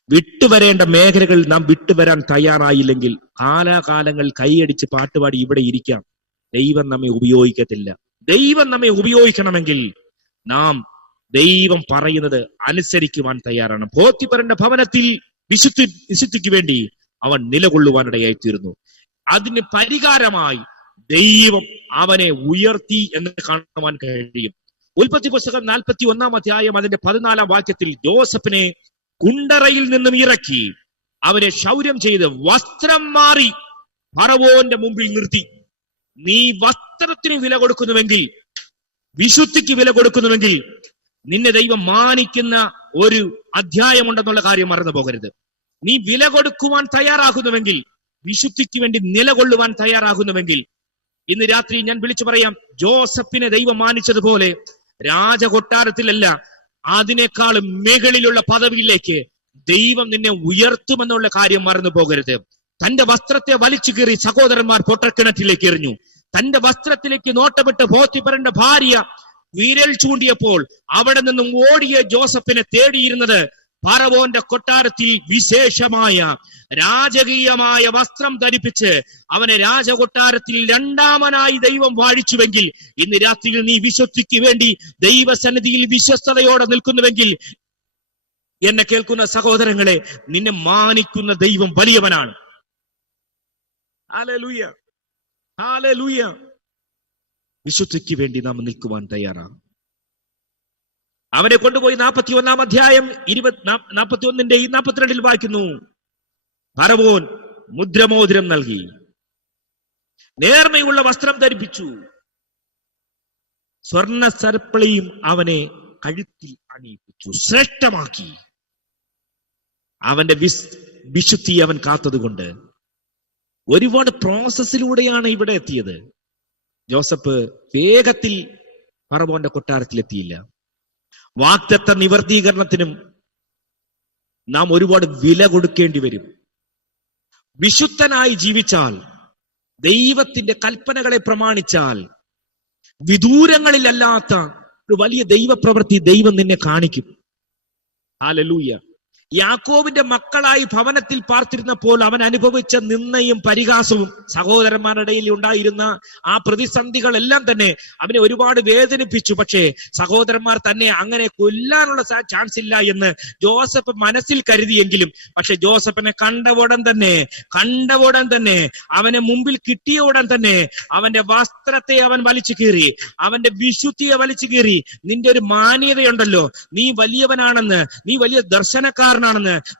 വിട്ടുവരേണ്ട മേഖലകൾ നാം വിട്ടുവരാൻ തയ്യാറായില്ലെങ്കിൽ കാലാകാലങ്ങൾ കൈയടിച്ച് പാട്ടുപാടി ഇവിടെ ഇരിക്കാം. ദൈവം നമ്മെ ഉപയോഗിക്കത്തില്ല. ദൈവം നമ്മെ ഉപയോഗിക്കണമെങ്കിൽ നാം ദൈവം പറയുന്നത് അനുസരിക്കുവാൻ തയ്യാറാണ്. പോത്തിഫറിന്റെ ഭവനത്തിൽ വിശുദ്ധിക്ക് വേണ്ടി അവൻ നിലകൊള്ളുവാനിടയായി തീർന്നു. അതിന് പരിഹാരമായി ദൈവം അവനെ ഉയർത്തി എന്ന് കാണുവാൻ കഴിയും. ഉൽപ്പത്തി പുസ്തകം 41-ാം അധ്യായം അതിന്റെ 14-ാം വാക്യത്തിൽ ജോസഫിനെ കുണ്ടറയിൽ നിന്നും ഇറക്കി അവനെ ക്ഷൗരം ചെയ്ത് വസ്ത്രം മാറി ഫറവോന്റെ മുമ്പിൽ നിർത്തി. നീ വസ്ത്രത്തിന് വില കൊടുക്കുന്നുവെങ്കിൽ, വിശുദ്ധിക്ക് വില കൊടുക്കുന്നുവെങ്കിൽ നിന്നെ ദൈവം മാനിക്കുന്ന ഒരു അധ്യായമുണ്ടെന്നുള്ള കാര്യം മറന്നു പോകരുത്. നീ വില കൊടുക്കുവാൻ തയ്യാറാകുന്നുവെങ്കിൽ, വിശുദ്ധിക്ക് വേണ്ടി നിലകൊള്ളുവാൻ തയ്യാറാകുന്നുവെങ്കിൽ, ഇന്ന് രാത്രി ഞാൻ വിളിച്ചു പറയാം, ജോസഫിനെ ദൈവം മാനിച്ചതുപോലെ രാജകൊട്ടാരത്തിലല്ല, അതിനേക്കാളും മുകളിലുള്ള പദവിയിലേക്ക് ദൈവം നിന്നെ ഉയർത്തുമെന്നുള്ള കാര്യം മറന്നു പോകരുത്. തന്റെ വസ്ത്രത്തെ വലിച്ചു കീറി സഹോദരന്മാർ പൊട്ടക്കിണറ്റിലേക്ക് എറിഞ്ഞു. തന്റെ വസ്ത്രത്തിലേക്ക് നോട്ടമിട്ട് പോത്തിഫറിന്റെ ഭാര്യ വിരൽ ചൂണ്ടിയപ്പോൾ അവിടെ നിന്നും ഓടിയ ജോസഫിനെ തേടിയിരുന്നത് ഫറവോന്റെ കൊട്ടാരത്തിൽ വിശേഷമായ രാജകീയമായ വസ്ത്രം ധരിപ്പിച്ച് അവനെ രാജകൊട്ടാരത്തിൽ രണ്ടാമനായി ദൈവം വാഴിച്ചുവെങ്കിൽ, ഇന്ന് രാത്രിയിൽ നീ വിശുദ്ധിക്ക് വേണ്ടി ദൈവസന്നിധിയിൽ വിശ്വസ്തയോടെ നിൽക്കുന്നുവെങ്കിൽ, എന്നെ കേൾക്കുന്ന സഹോദരങ്ങളെ, നിന്നെ മാനിക്കുന്ന ദൈവം വലിയവനാണ്. Hallelujah, hallelujah. വിശുദ്ധിക്ക് വേണ്ടി നാം നിൽക്കുവാൻ തയ്യാറാണ്. അവനെ കൊണ്ടുപോയി 41 അധ്യായം 41 42 വായിക്കുന്നു. ഫറവോൻ മുദ്രമോതിരം നൽകി, നേർമയുള്ള വസ്ത്രം ധരിപ്പിച്ചു, സ്വർണ്ണ സർപ്പിളിയും അവനെ കഴുത്തിൽ അണിയിപ്പിച്ചു, ശ്രേഷ്ഠമാക്കി. അവന്റെ വിശുദ്ധി അവൻ കാത്തതുകൊണ്ട് ഒരുപാട് പ്രോസസ്സിലൂടെയാണ് ഇവിടെ എത്തിയത്. ജോസഫ് വേഗത്തിൽ ഫറവോന്റെ കൊട്ടാരത്തിലെത്തിയില്ല. വാഗ്ദത്ത നിവർത്തീകരണത്തിനും നാം ഒരുപാട് വില കൊടുക്കേണ്ടി വരും. വിശുദ്ധനായി ജീവിച്ചാൽ, ദൈവത്തിന്റെ കൽപ്പനകളെ പ്രമാണിച്ചാൽ, വിദൂരങ്ങളിലല്ലാത്ത ഒരു വലിയ ദൈവപ്രവൃത്തി ദൈവം നിന്നെ കാണിക്കും. ഹല്ലേലൂയ. യാക്കോബിന്റെ മക്കളായി ഭവനത്തിൽ പാർത്തിരുന്നപ്പോൾ അവൻ അനുഭവിച്ച നിന്ദയും പരിഹാസവും സഹോദരന്മാരുടെ ഇടയിൽ ഉണ്ടായിരുന്ന ആ പ്രതിസന്ധികളെല്ലാം തന്നെ അവനെ ഒരുപാട് വേദനിപ്പിച്ചു. പക്ഷേ സഹോദരന്മാർ തന്നെ അങ്ങനെ കൊല്ലാനുള്ള ചാൻസ് ഇല്ല എന്ന് ജോസഫ് മനസ്സിൽ കരുതിയെങ്കിലും, പക്ഷെ ജോസഫിനെ കണ്ട ഉടൻ തന്നെ അവനെ മുമ്പിൽ കിട്ടിയ ഉടൻ തന്നെ അവന്റെ വസ്ത്രത്തെ അവൻ വലിച്ചു കീറി, അവന്റെ വിശുദ്ധിയെ വലിച്ചു കീറി. നിന്റെ ഒരു മാന്യതയുണ്ടല്ലോ, നീ വലിയവനാണെന്ന്, നീ വലിയ ദർശനക്കാരനാണെന്ന്,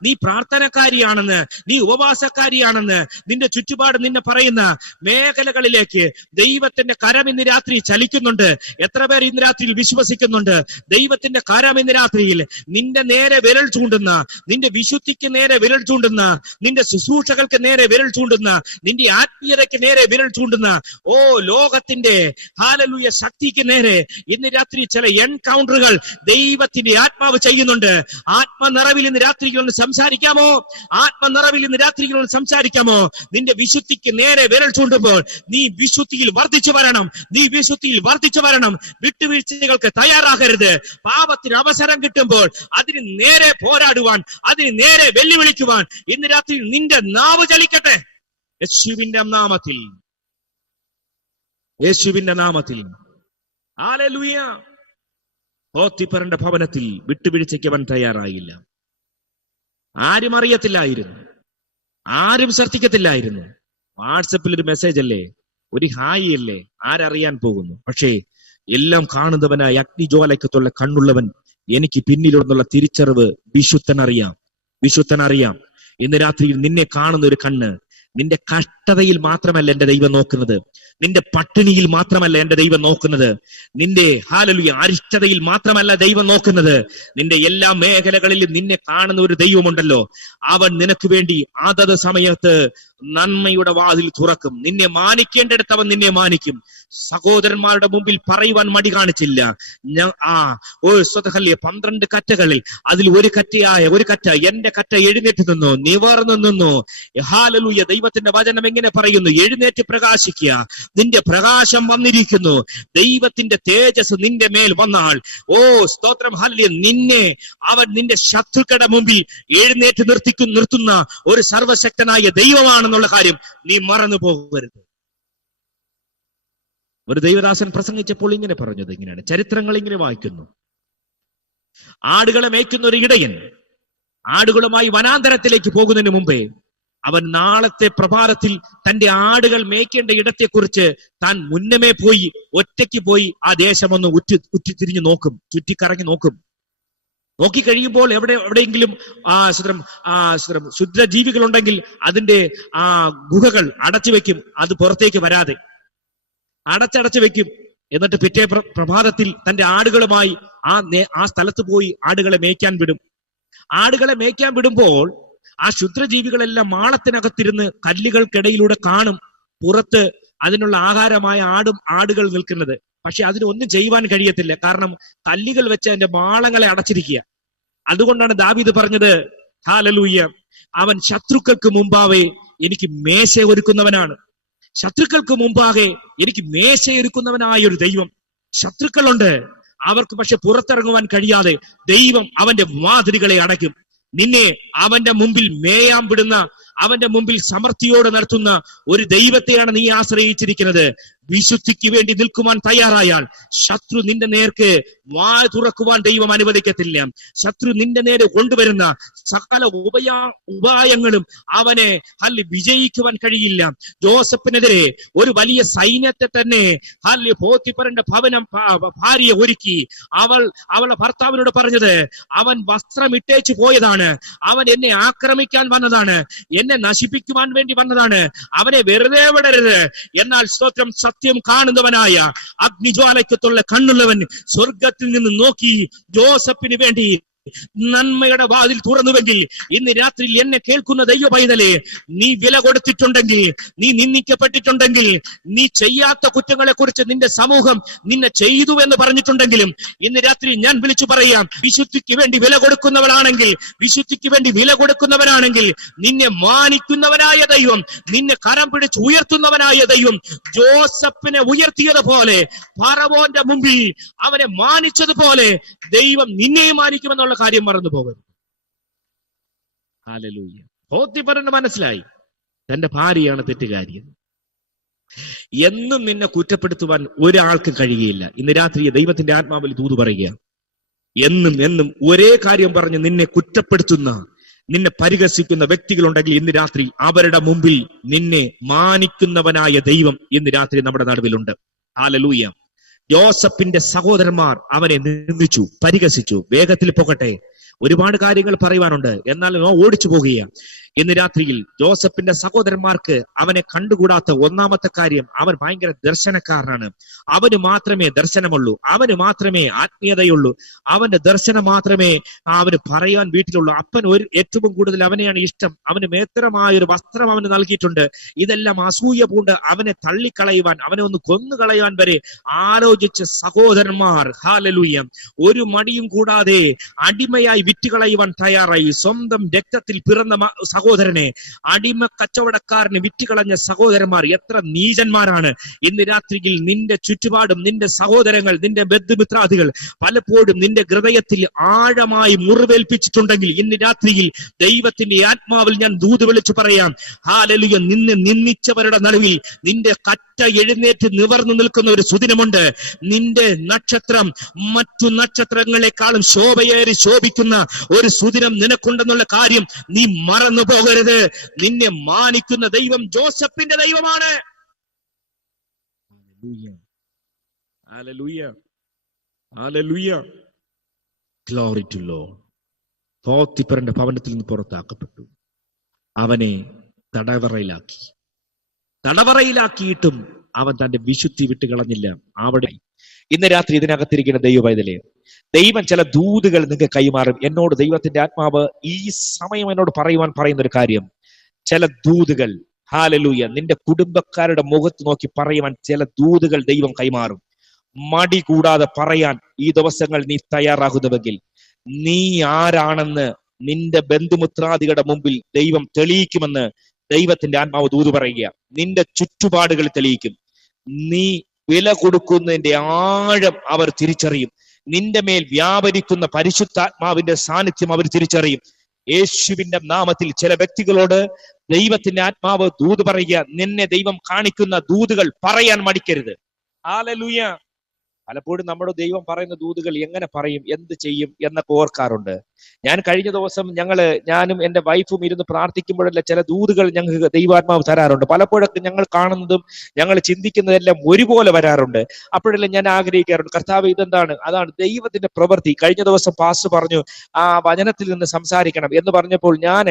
നീ പ്രാർത്ഥനക്കാരിയാണെന്ന്, നീ ഉപവാസക്കാരിയാണെന്ന് നിന്റെ ചുറ്റുപാട് നിന്നെ പറയുന്ന മേഖലകളിലേക്ക് ദൈവത്തിന്റെ കരം ഇന്ന് രാത്രി ചലിക്കുന്നുണ്ട്. എത്ര പേർ ഇന്ന് രാത്രിയിൽ വിശ്വസിക്കുന്നുണ്ട്? ദൈവത്തിന്റെ കരം ഇന്ന് രാത്രിയിൽ നിന്റെ നേരെ വിരൽ ചൂണ്ടുന്ന, നിന്റെ വിശുദ്ധിക്ക് നേരെ വിരൽ ചൂണ്ടുന്ന, നിന്റെ ശുശ്രൂഷകൾക്ക് നേരെ വിരൽ ചൂണ്ടുന്ന, നിന്റെ ആത്മീയതയ്ക്ക് നേരെ വിരൽ ചൂണ്ടുന്ന ലോകത്തിന്റെ ഹല്ലേലൂയ ശക്തിക്ക് നേരെ ഇന്ന് രാത്രി ചില എൻകൗണ്ടറുകൾ ദൈവത്തിന്റെ ആത്മാവ് ചെയ്യുന്നുണ്ട്. ആത്മനിറവിൽ ഇന്ന് രാത്രിയിൽ സംസാരിക്കാമോ? ആത്മനിറവിൽ ഇന്ന് രാത്രിയിൽ സംസാരിക്കാമോ? നിന്റെ വിശുദ്ധിക്ക് നേരെ വിരൽ ചൂണ്ടുമ്പോൾ നീ വിശുദ്ധിയിൽ വർദ്ധിച്ചു വരണം, നീ വിശുദ്ധിയിൽ വർദ്ധിച്ചു വരണം. വിട്ടുവീഴ്ചകൾക്ക് തയ്യാറാകരുത്. പാപത്തിന് അവസരം കിട്ടുമ്പോൾ അതിന് നേരെ പോരാടുവാൻ, അതിന് നേരെ വെല്ലുവിളിക്കുവാൻ ഇന്ന് രാത്രി നിന്റെ നാവ് ചലിക്കട്ടെ. യേശുവിന്റെ നാമത്തിൽ, യേശുവിന്റെ നാമത്തിൽ. ഹല്ലേലൂയ. പോത്തിഫറിന്റെ ഭവനത്തിൽ വിട്ടുവീഴ്ചയ്ക്ക് അവൻ തയ്യാറായില്ല. ആരും അറിയത്തില്ലായിരുന്നു, ആരും ശ്രദ്ധിക്കത്തില്ലായിരുന്നു. വാട്സപ്പിൽ ഒരു മെസ്സേജ് അല്ലേ, ഒരു ഹായ് അല്ലേ, ആരറിയാൻ പോകുന്നു? പക്ഷേ എല്ലാം കാണുന്നവനായി അഗ്നിജ്വാലയ്ക്കത്തുള്ള കണ്ണുള്ളവൻ, എനിക്ക് പിന്നിലുണ്ടെന്നുള്ള തിരിച്ചറിവ് വിശുദ്ധനറിയാം, വിശുദ്ധനറിയാം. ഇന്ന് രാത്രിയിൽ നിന്നെ കാണുന്ന ഒരു കണ്ണ് നിന്റെ കഷ്ടതയിൽ മാത്രമല്ല എന്റെ ദൈവം നോക്കുന്നത്, നിന്റെ പട്ടിണിയിൽ മാത്രമല്ല എന്റെ ദൈവം നോക്കുന്നത്, നിന്റെ ഹല്ലേലൂയ അരിഷ്ടതയിൽ മാത്രമല്ല ദൈവം നോക്കുന്നത്, നിന്റെ എല്ലാ മേഖലകളിലും നിന്നെ കാണുന്ന ഒരു ദൈവമുണ്ടല്ലോ. അവൻ നിനക്ക് വേണ്ടി അതത് സമയത്ത് നന്മയുടെ വാതിൽ തുറക്കും. നിന്നെ മാനിക്കേണ്ടടുത്ത് അവൻ നിന്നെ മാനിക്കും. സഹോദരന്മാരുടെ മുമ്പിൽ പറയുവാൻ മടി കാണിച്ചില്ല. 12 കറ്റകളിൽ അതിൽ ഒരു കറ്റ എന്റെ കറ്റ എഴുന്നേറ്റ് നിന്നു, നിവർന്നു നിന്നു. ഹല്ലേലൂയ. ദൈവത്തിന്റെ വചനം എങ്ങനെ പറയുന്നു? എഴുന്നേറ്റ് പ്രകാശിക്കുക, നിന്റെ പ്രകാശം വന്നിരിക്കുന്നു. ദൈവത്തിന്റെ തേജസ് നിന്റെ മേൽ വന്നാൽ, സ്തോത്രം, ഹല്ലേലൂയ, നിന്നെ അവൻ നിന്റെ ശത്രുക്കളുടെ മുമ്പിൽ എഴുന്നേറ്റ് നിർത്തുന്ന ഒരു സർവശക്തനായ ദൈവമാണെന്നുള്ള കാര്യം നീ മറന്നു പോകരുത്. ഒരു ദൈവദാസൻ പ്രസംഗിച്ചപ്പോൾ ഇങ്ങനെ പറഞ്ഞത് ഇങ്ങനെയാണ്, ചരിത്രങ്ങൾ ഇങ്ങനെ വായിക്കുന്നു. ആടുകളെ മേയ്ക്കുന്ന ഒരു ഇടയൻ ആടുകളുമായി വനാന്തരത്തിലേക്ക് പോകുന്നതിന് മുമ്പേ അവൻ നാളത്തെ പ്രഭാതത്തിൽ തന്റെ ആടുകൾ മേയ്ക്കേണ്ട ഇടത്തെക്കുറിച്ച് താൻ മുന്നമേ പോയി ഒറ്റയ്ക്ക് പോയി ആ ദേശമൊന്ന് ഉറ്റിത്തിരിഞ്ഞു നോക്കും, ചുറ്റിക്കറങ്ങി നോക്കും. നോക്കിക്കഴിയുമ്പോൾ എവിടെയെങ്കിലും ശുദ്രജീവികൾ ഉണ്ടെങ്കിൽ അതിന്റെ ഗുഹകൾ അടച്ചു വെക്കും, അത് പുറത്തേക്ക് വരാതെ അടച്ചടച്ചു വെക്കും. എന്നിട്ട് പിറ്റേ പ്രഭാതത്തിൽ തന്റെ ആടുകളുമായി ആ സ്ഥലത്ത് പോയി ആടുകളെ മേയ്ക്കാൻ വിടും. ആടുകളെ മേയ്ക്കാൻ വിടുമ്പോൾ ആ ശുദ്രജീവികളെല്ലാം മാളത്തിനകത്തിരുന്ന് കല്ലുകൾക്കിടയിലൂടെ കാണും പുറത്ത് അതിനുള്ള ആഹാരമായ ആടുകൾ നിൽക്കുന്നത്. പക്ഷെ അതിനൊന്നും ചെയ്യുവാൻ കഴിയത്തില്ല. കാരണം കല്ലുകൾ വെച്ച് അതിന്റെ മാളങ്ങളെ അടച്ചിരിക്കുക. അതുകൊണ്ടാണ് ദാവീദ് പറഞ്ഞത്, ഹല്ലേലൂയ, അവൻ ശത്രുക്കൾക്ക് മുമ്പാകെ എനിക്ക് മേശ ഒരുക്കുന്നവനാണ്. ശത്രുക്കൾക്ക് മുമ്പാകെ എനിക്ക് മേശ ഒരുക്കുന്നവനായ ഒരു ദൈവം. ശത്രുക്കളുണ്ട്, അവർക്ക് പക്ഷെ പുറത്തിറങ്ങുവാൻ കഴിയാതെ ദൈവം അവന്റെ വാതിലുകളെ അടയ്ക്കും. നിന്നെ അവന്റെ മുമ്പിൽ മേയാൻ വിടുന്ന, അവന്റെ മുമ്പിൽ സമൃദ്ധിയോടെ നടത്തുന്ന ഒരു ദൈവത്തെയാണ് നീ ആശ്രയിച്ചിരിക്കുന്നത്. വിശുദ്ധിക്ക് വേണ്ടി നിൽക്കുവാൻ തയ്യാറായാൽ ശത്രു നിന്റെ നേർക്ക് വായ തുറക്കുവാൻ ദൈവം അനുവദിക്കത്തില്ല. ശത്രു നിന്റെ നേരെ കൊണ്ടുവരുന്ന സകല ഉപായങ്ങളും അവനെ വിജയിക്കുവാൻ കഴിയില്ല. ജോസഫിനെതിരെ ഒരു വലിയ സൈന്യത്തെ തന്നെ പോത്തിഫറിന്റെ ഭവനം ഭാര്യ ഒരുക്കി. അവളെ ഭർത്താവിനോട് പറഞ്ഞത്, അവൻ വസ്ത്രം ഇട്ടേച്ചു പോയതാണ്, അവൻ എന്നെ ആക്രമിക്കാൻ വന്നതാണ്, എന്നെ നശിപ്പിക്കുവാൻ വേണ്ടി വന്നതാണ്, അവനെ വെറുതെ വിടരുത്. എന്നാൽ സ്തോത്രം, സത്യം കാണുന്നവനായ അഗ്നിജ്വാലയ്ക്കത്തുള്ള കണ്ണുള്ളവൻ സ്വർഗത്തിൽ നിന്ന് നോക്കി ജോസഫിന് വേണ്ടി നന്മയുടെ വാതിൽ തുറന്നുവെങ്കിൽ, ഇന്ന് രാത്രി എന്നെ കേൾക്കുന്ന ദൈവ പൈതലേ, നീ വില കൊടുത്തിട്ടുണ്ടെങ്കിൽ, നീ നിന്ദിക്കപ്പെട്ടിട്ടുണ്ടെങ്കിൽ, നീ ചെയ്യാത്ത കുറ്റങ്ങളെ കുറിച്ച് നിന്റെ സമൂഹം നിന്നെ ചെയ്തു എന്ന് പറഞ്ഞിട്ടുണ്ടെങ്കിലും, ഇന്ന് രാത്രി ഞാൻ വിളിച്ചു പറയാം, വിശുദ്ധിക്ക് വേണ്ടി വില കൊടുക്കുന്നവനാണെങ്കിൽ, വിശുദ്ധിക്ക് വേണ്ടി വില കൊടുക്കുന്നവനാണെങ്കിൽ, നിന്നെ മാനിക്കുന്നവനായ ദൈവം, നിന്നെ കരം പിടിച്ച് ഉയർത്തുന്നവനായ ദൈവം, ജോസഫിനെ ഉയർത്തിയതുപോലെ, ഫറവോന്റെ മുമ്പിൽ അവനെ മാനിച്ചതുപോലെ ദൈവം നിന്നെയും മാനിക്കുമെന്നുള്ള കാര്യം മറന്നു പോകരുത്. ഹല്ലേലൂയ. പോത്തിഫറിന് മനസ്സിലായി തന്റെ ഭാര്യയാണ് തെറ്റുകാരി. എന്നും നിന്നെ കുറ്റപ്പെടുത്തുവാൻ ഒരാൾക്കും കഴിയുകയില്ല. ഇന്ന് രാത്രി ദൈവത്തിന്റെ ആത്മാവിൽ ദൂത് പറയുക, എന്നും ഒരേ കാര്യം പറഞ്ഞ് നിന്നെ കുറ്റപ്പെടുത്തുന്ന, നിന്നെ പരിഹസിക്കുന്ന വ്യക്തികളുണ്ടെങ്കിൽ ഇന്ന് രാത്രി അവരുടെ മുമ്പിൽ നിന്നെ മാനിക്കുന്നവനായ ദൈവം ഇന്ന് രാത്രി നമ്മുടെ നടുവിലുണ്ട്. ഹല്ലേലൂയ. യോസഫിന്റെ സഹോദരന്മാർ അവനെ നിന്ദിച്ചു, പരിഹസിച്ചു. വേഗത്തിൽ പോകട്ടെ, ഒരുപാട് കാര്യങ്ങൾ പറയുവാനുണ്ട്, എന്നാൽ ഓടിച്ചു പോകുകയാണ്. ഇന്ന് രാത്രിയിൽ ജോസഫിന്റെ സഹോദരന്മാർക്ക് അവനെ കണ്ടുകൂടാത്ത ഒന്നാമത്തെ കാര്യം, അവൻ ഭയങ്കര ദർശനക്കാരനാണ്. അവന് മാത്രമേ ദർശനമുള്ളൂ, അവന് മാത്രമേ ആത്മീയതയുള്ളൂ, അവന്റെ ദർശനം മാത്രമേ അവന് പറയാൻ വീട്ടിലുള്ളൂ. അപ്പൻ ഏറ്റവും കൂടുതൽ അവനെയാണ് ഇഷ്ടം. അവന് മേത്രമായൊരു വസ്ത്രം അവന് നൽകിയിട്ടുണ്ട്. ഇതെല്ലാം അസൂയ പൂണ്ട് അവനെ തള്ളിക്കളയുവാൻ, അവനെ ഒന്ന് കൊന്നുകളയാൻ വരെ ആലോചിച്ച സഹോദരന്മാർ, ഹല്ലേലൂയ, ഒരു മടിയും കൂടാതെ അടിമയായി വിറ്റുകളയുവാൻ തയ്യാറായി. സ്വന്തം രക്തത്തിൽ പിറന്ന സഹോദരനെ അടിമ കച്ചവടക്കാരന് വിറ്റുകളഞ്ഞ സഹോദരന്മാർ എത്ര നീചന്മാരാണ്. ഇന്ന് രാത്രിയിൽ നിന്റെ ചുറ്റുപാടും നിന്റെ സഹോദരങ്ങൾ, നിന്റെ ബന്ധുമിത്രാദികൾ പലപ്പോഴും നിന്റെ ഹൃദയത്തിൽ ആഴമായി മുറിവേൽപ്പിച്ചിട്ടുണ്ടെങ്കിൽ, ഇന്ന് രാത്രിയിൽ ദൈവത്തിന്റെ ആത്മാവിൽ ഞാൻ ദൂത് വിളിച്ചു പറയാം, ഹല്ലേലൂയ, നിന്നെ നിന്ദിച്ചവരുടെ നടുവിൽ നിന്റെ കറ്റ എഴുന്നേറ്റ് നിവർന്നു നിൽക്കുന്ന ഒരു സുദിനമുണ്ട്. നിന്റെ നക്ഷത്രം മറ്റു നക്ഷത്രങ്ങളെക്കാളും ശോഭയേറി ശോഭിക്കുന്ന ഒരു സുദിനം നിനക്കുണ്ടെന്നുള്ള കാര്യം നീ മറന്നു പോകരുത്. നിന്നെ മാനിക്കുന്ന ദൈവം ജോസഫിന്റെ ദൈവമാണ്. Hallelujah, hallelujah, glory to lord. പോത്തിഫറിന്റെ ഭവനത്തിൽ നിന്ന് പുറത്താക്കപ്പെട്ടു. അവനെ തടവറയിലാക്കിയിട്ടും അവൻ തന്റെ വിശുദ്ധി വിട്ടുകളഞ്ഞില്ല. അവിടെ ഇന്ന് രാത്രി ഇതിനകത്തിരിക്കുന്ന ദൈവ പൈതലേ, ദൈവം ചില ദൂതുകൾ നിങ്ങൾക്ക് കൈമാറും. എന്നോട് ദൈവത്തിന്റെ ആത്മാവ് ഈ സമയം എന്നോട് പറയുന്ന ഒരു കാര്യം, ചില ദൂതുകൾ, ഹല്ലേലൂയ, നിന്റെ കുടുംബക്കാരുടെ മുഖത്ത് നോക്കി പറയുവാൻ ചില ദൂതുകൾ ദൈവം കൈമാറും. മടി കൂടാതെ പറയാൻ ഈ ദിവസങ്ങൾ നീ തയ്യാറാകുന്നുവെങ്കിൽ, നീ ആരാണെന്ന് നിന്റെ ബന്ധുമിത്രാദികളുടെ മുമ്പിൽ ദൈവം തെളിയിക്കുമെന്ന് ദൈവത്തിന്റെ ആത്മാവ് ദൂത് പറയുക. നിന്റെ ചുറ്റുപാടുകൾ തെളിയിക്കും. നീ വില കൊടുക്കുന്നതിന്റെ ആഴം അവർ തിരിച്ചറിയും. നിന്റെ മേൽ വ്യാപരിക്കുന്ന പരിശുദ്ധാത്മാവിന്റെ സാന്നിധ്യം അവർ തിരിച്ചറിയും. യേശുവിന്റെ നാമത്തിൽ ചില വ്യക്തികളോട് ദൈവത്തിന്റെ ആത്മാവ് ദൂത് പറയുക, നിന്നെ ദൈവം കാണിക്കുന്ന ദൂതുകൾ പറയാൻ മടിക്കരുത്. ഹല്ലേലൂയ. പലപ്പോഴും നമ്മുടെ ദൈവം പറയുന്ന ദൂതുകൾ എങ്ങനെ പറയും, എന്ത് ചെയ്യും എന്നൊക്കെ ഓർക്കാറുണ്ട്. ഞാൻ കഴിഞ്ഞ ദിവസം ഞാനും എന്റെ വൈഫും ഇരുന്ന് പ്രാർത്ഥിക്കുമ്പോഴല്ല ചില ദൂതുകൾ ഞങ്ങൾക്ക് ദൈവാത്മാവ് തരാറുണ്ട്. പലപ്പോഴൊക്കെ ഞങ്ങൾ കാണുന്നതും ഞങ്ങൾ ചിന്തിക്കുന്നതെല്ലാം ഒരുപോലെ വരാറുണ്ട്. അപ്പോഴെല്ലാം ഞാൻ ആഗ്രഹിക്കാറുണ്ട്, കർത്താവ് ഇതെന്താണ്? അതാണ് ദൈവത്തിന്റെ പ്രവൃത്തി. കഴിഞ്ഞ ദിവസം പാസ്റ്റർ പറഞ്ഞു ആ വചനത്തിൽ നിന്ന് സംസാരിക്കണം എന്ന് പറഞ്ഞപ്പോൾ ഞാൻ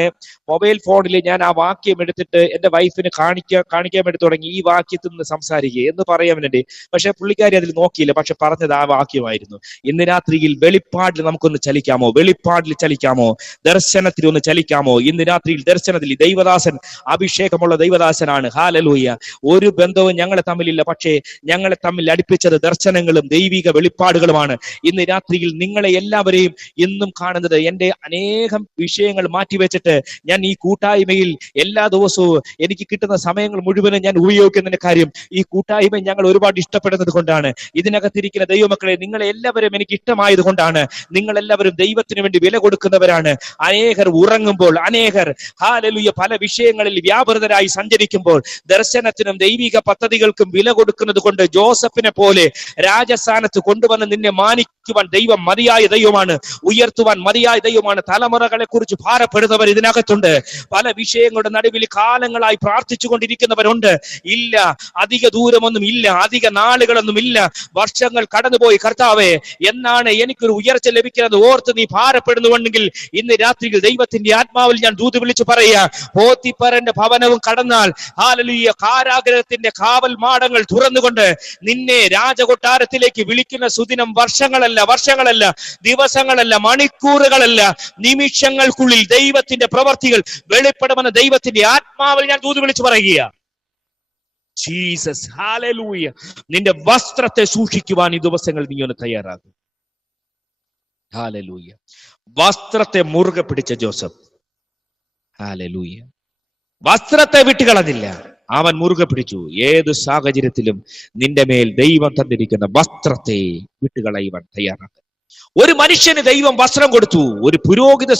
മൊബൈൽ ഫോണിൽ ഞാൻ ആ വാക്യം എടുത്തിട്ട് എന്റെ വൈഫിന് കാണിക്കാൻ വേണ്ടി തുടങ്ങി, ഈ വാക്യത്തിൽ നിന്ന് സംസാരിക്കുക എന്ന് പറയാൻ വേണ്ടി. പക്ഷെ പുള്ളിക്കാരി അതിൽ നോക്കിയില്ല. പക്ഷെ പക്ഷെ പറഞ്ഞത് ആ വാക്യമായിരുന്നു. ഇന്ന് രാത്രിയിൽ വെളിപ്പാടിൽ നമുക്കൊന്ന് ചലിക്കാമോ? വെളിപ്പാടിൽ ചലിക്കാമോ? ദർശനത്തിൽ ഒന്ന് ചലിക്കാമോ? ഇന്ന് രാത്രിയിൽ ദർശനത്തിൽ ദൈവദാസൻ അഭിഷേകമുള്ള ദൈവദാസനാണ്. ഹല്ലേലൂയ. ഒരു ബന്ധവും ഞങ്ങളെ തമ്മിലില്ല, പക്ഷേ ഞങ്ങളെ തമ്മിൽ അടുപ്പിച്ചത് ദർശനങ്ങളും ദൈവിക വെളിപ്പാടുകളുമാണ്. ഇന്ന് രാത്രിയിൽ നിങ്ങളെ എല്ലാവരെയും ഇന്നും കാണുന്നത് എന്റെ അനേകം വിഷയങ്ങൾ മാറ്റിവെച്ചിട്ട് ഞാൻ ഈ കൂട്ടായ്മയിൽ എല്ലാ ദിവസവും എനിക്ക് കിട്ടുന്ന സമയങ്ങൾ മുഴുവനും ഞാൻ ഉപയോഗിക്കുന്നതിന്റെ കാര്യം ഈ കൂട്ടായ്മ ഞങ്ങൾ ഒരുപാട് ഇഷ്ടപ്പെടുന്നത് കൊണ്ടാണ്. ഇതിനകത്തിരിക്കുന്ന ദൈവമക്കളെ, നിങ്ങളെ എല്ലാവരും എനിക്ക് ഇഷ്ടമായത് കൊണ്ടാണ്. നിങ്ങൾ എല്ലാവരും ദൈവത്തിന് വേണ്ടി വില കൊടുക്കുന്നവരാണ്. അനേകർ ഉറങ്ങുമ്പോൾ, അനേകർ ഹല്ലേലൂയ പല വിഷയങ്ങളിൽ വ്യാപൃതരായി സഞ്ചരിക്കുമ്പോൾ ദർശനത്തിനും ദൈവിക പദ്ധതികൾക്കും വില കൊടുക്കുന്നത് കൊണ്ട് ജോസഫിനെ പോലെ രാജസ്ഥാനത്ത് കൊണ്ടുവന്ന് നിന്നെ മാനിക്കുവാൻ ദൈവം മതിയായ ദൈവമാണ്, ഉയർത്തുവാൻ മതിയായ ദൈവമാണ്. തലമുറകളെ കുറിച്ച് ഭാരപ്പെടുന്നവർ ഇതിനകത്തുണ്ട്. പല വിഷയങ്ങളുടെ നടുവിൽ കാലങ്ങളായി പ്രാർത്ഥിച്ചു കൊണ്ടിരിക്കുന്നവരുണ്ട്. ഇല്ല, അധിക ദൂരമൊന്നും ഇല്ല, അധിക നാളുകളൊന്നും ഇല്ല, വർഷങ്ങൾ കടന്നുപോയി. കർത്താവേ, എന്നാണ് എനിക്കൊരു ഉയർച്ച ലഭിക്കുന്നത് ഓർത്ത് നീ ഭാരപ്പെടുന്നുവെങ്കിൽ ഇന്ന് രാത്രിയിൽ ദൈവത്തിന്റെ ആത്മാവിൽ ഞാൻ ദൂത് വിളിച്ചു പറയുക, പോത്തിഫറിന്റെ ഭവനവും കടന്നാൽ ഹല്ലേലൂയ കാരാഗൃഹത്തിന്റെ കാവൽ മാടങ്ങൾ തുറന്നുകൊണ്ട് നിന്നെ രാജകൊട്ടാരത്തിലേക്ക് വിളിക്കുന്ന സുദിനം വർഷങ്ങളല്ല, ദിവസങ്ങളല്ല, മണിക്കൂറുകളല്ല, നിമിഷങ്ങൾക്കുള്ളിൽ ദൈവത്തിന്റെ പ്രവർത്തികൾ വെളിപ്പെടുമെന്ന ദൈവത്തിന്റെ ആത്മാവിൽ ഞാൻ ദൂത് വിളിച്ചു പറയുക. Jesus, hallelujah. നിന്റെ വസ്ത്രത്തെ സൂക്ഷിക്കുവാൻ ഈ ദിവസങ്ങൾ നീ ഒന്ന് തയ്യാറാകും. ഹല്ലേലൂയ. വസ്ത്രത്തെ മുറുകെ പിടിച്ച ജോസഫ്, ഹല്ലേലൂയ, വസ്ത്രത്തെ വിട്ടുകളഞ്ഞില്ല. അവൻ മുറുകെ പിടിച്ചു. ഏത് സാഹചര്യത്തിലും നിന്റെ മേൽ ദൈവം തന്നിരിക്കുന്ന വസ്ത്രത്തെ വിട്ടുകളയുവാൻ തയ്യാറാക്കുക. ഒരു മനുഷ്യന് ദൈവം വസ്ത്രം കൊടുത്തു. ഒരു പുരോഹിത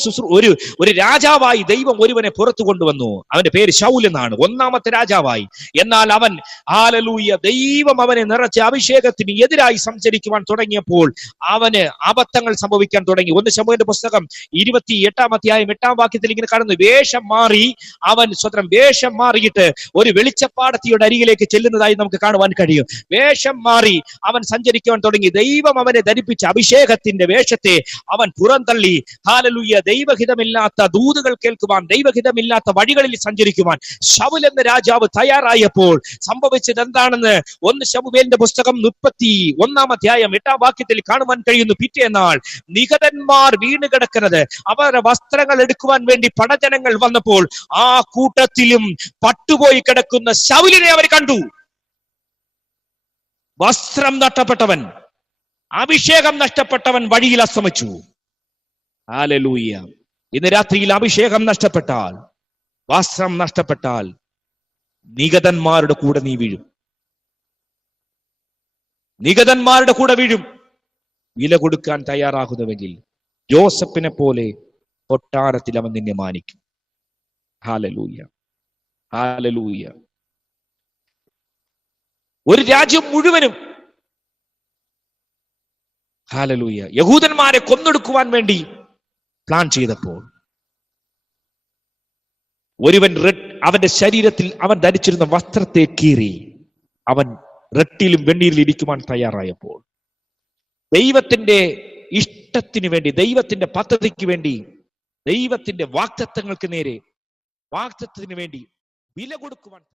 ഒരു രാജാവായി ദൈവം ഒരുവനെ പുറത്തു കൊണ്ടുവന്നു. അവന്റെ പേര് ശൗൽ എന്നാണ്, ഒന്നാമത്തെ രാജാവായി. എന്നാൽ അവൻ ഹല്ലേലൂയ ദൈവം അവനെ നിറച്ച അഭിഷേകത്തിന് എതിരായി സഞ്ചരിക്കുവാൻ തുടങ്ങിയപ്പോൾ അവന് അബദ്ധങ്ങൾ സംഭവിക്കാൻ തുടങ്ങി. 1 ശമൂവേലിന്റെ പുസ്തകം 28-ാം അധ്യായം 8-ാം വാക്യത്തിൽ ഇങ്ങനെ കാണുന്നു. വേഷം മാറി അവൻ വേഷം മാറിയിട്ട് ഒരു വെളിച്ചപ്പാടത്തിയുടെ അരികിലേക്ക് ചെല്ലുന്നതായി നമുക്ക് കാണുവാൻ കഴിയും. വേഷം മാറി അവൻ സഞ്ചരിക്കുവാൻ തുടങ്ങി. ദൈവം അവനെ ധരിപ്പിച്ച അഭിഷേകത്തിന്റെ വേഷത്തെ അവൻ പുറന്തള്ളി. ഹല്ലേലൂയ. ദൈവഹിതമില്ലാത്ത ദൂതുകൾ കേൾക്കുവാൻ, ദൈവഹിതമില്ലാത്ത വഴികളിൽ സഞ്ചരിക്കുവാൻ ശൗൽ എന്ന രാജാവ് തയ്യാറായപ്പോൾ സംഭവിച്ചത് എന്താണെന്ന് 1 ശമൂവേലിന്റെ പുസ്തകം 31-ാം അധ്യായം 8-ാം വാക്യത്തിൽ കാണുവാൻ കഴിയുന്നു. പിറ്റേന്നാൾ നിഹതന്മാർ വീണ് കിടക്കുന്നത്, അവരുടെ വസ്ത്രങ്ങൾ എടുക്കുവാൻ വേണ്ടി പടജനങ്ങൾ വന്നപ്പോൾ ആ കൂട്ടത്തിലും പട്ടുപോയി കിടക്കുന്ന ശൗലിനെ അവർ കണ്ടു. വസ്ത്രം നഷ്ടപ്പെട്ടവൻ, അഭിഷേകം നഷ്ടപ്പെട്ടവൻ വഴിയിൽ അസ്തമിച്ചു. ഹല്ലേലൂയ. ഇന്ന് രാത്രിയിൽ അഭിഷേകം നഷ്ടപ്പെട്ടാൽ, വസ്ത്രം നഷ്ടപ്പെട്ടാൽ നിഗതന്മാരുടെ കൂടെ നീ വീഴും. നിഗതന്മാരുടെ കൂടെ വീഴും. വില കൊടുക്കാൻ തയ്യാറാകുന്നുവെങ്കിൽ ജോസഫിനെ പോലെ കൊട്ടാരത്തിൽ അവൻ നിന്നെ മാനിക്കും. Hallelujah, hallelujah. ഒരു രാജ്യം മുഴുവനും ഹല്ലേലൂയ യഹൂദന്മാരെ കൊന്നൊടുക്കുവാൻ വേണ്ടി പ്ലാൻ ചെയ്തപ്പോൾ ഒരുവൻ അവന്റെ ശരീരത്തിൽ അവൻ ധരിച്ചിരുന്ന വസ്ത്രത്തെ കീറി അവൻ റെട്ടിലും വെണ്ണീരിലും ഇരിക്കുവാൻ തയ്യാറായപ്പോൾ ദൈവത്തിന്റെ ഇഷ്ടത്തിന് വേണ്ടി, ദൈവത്തിന്റെ പദ്ധതിക്ക് വേണ്ടി, ദൈവത്തിന്റെ വാഗ്ദത്തങ്ങൾക്ക് നേരെ, വാഗ്ദത്തത്തിന് വേണ്ടി വില കൊടുക്കുവാൻ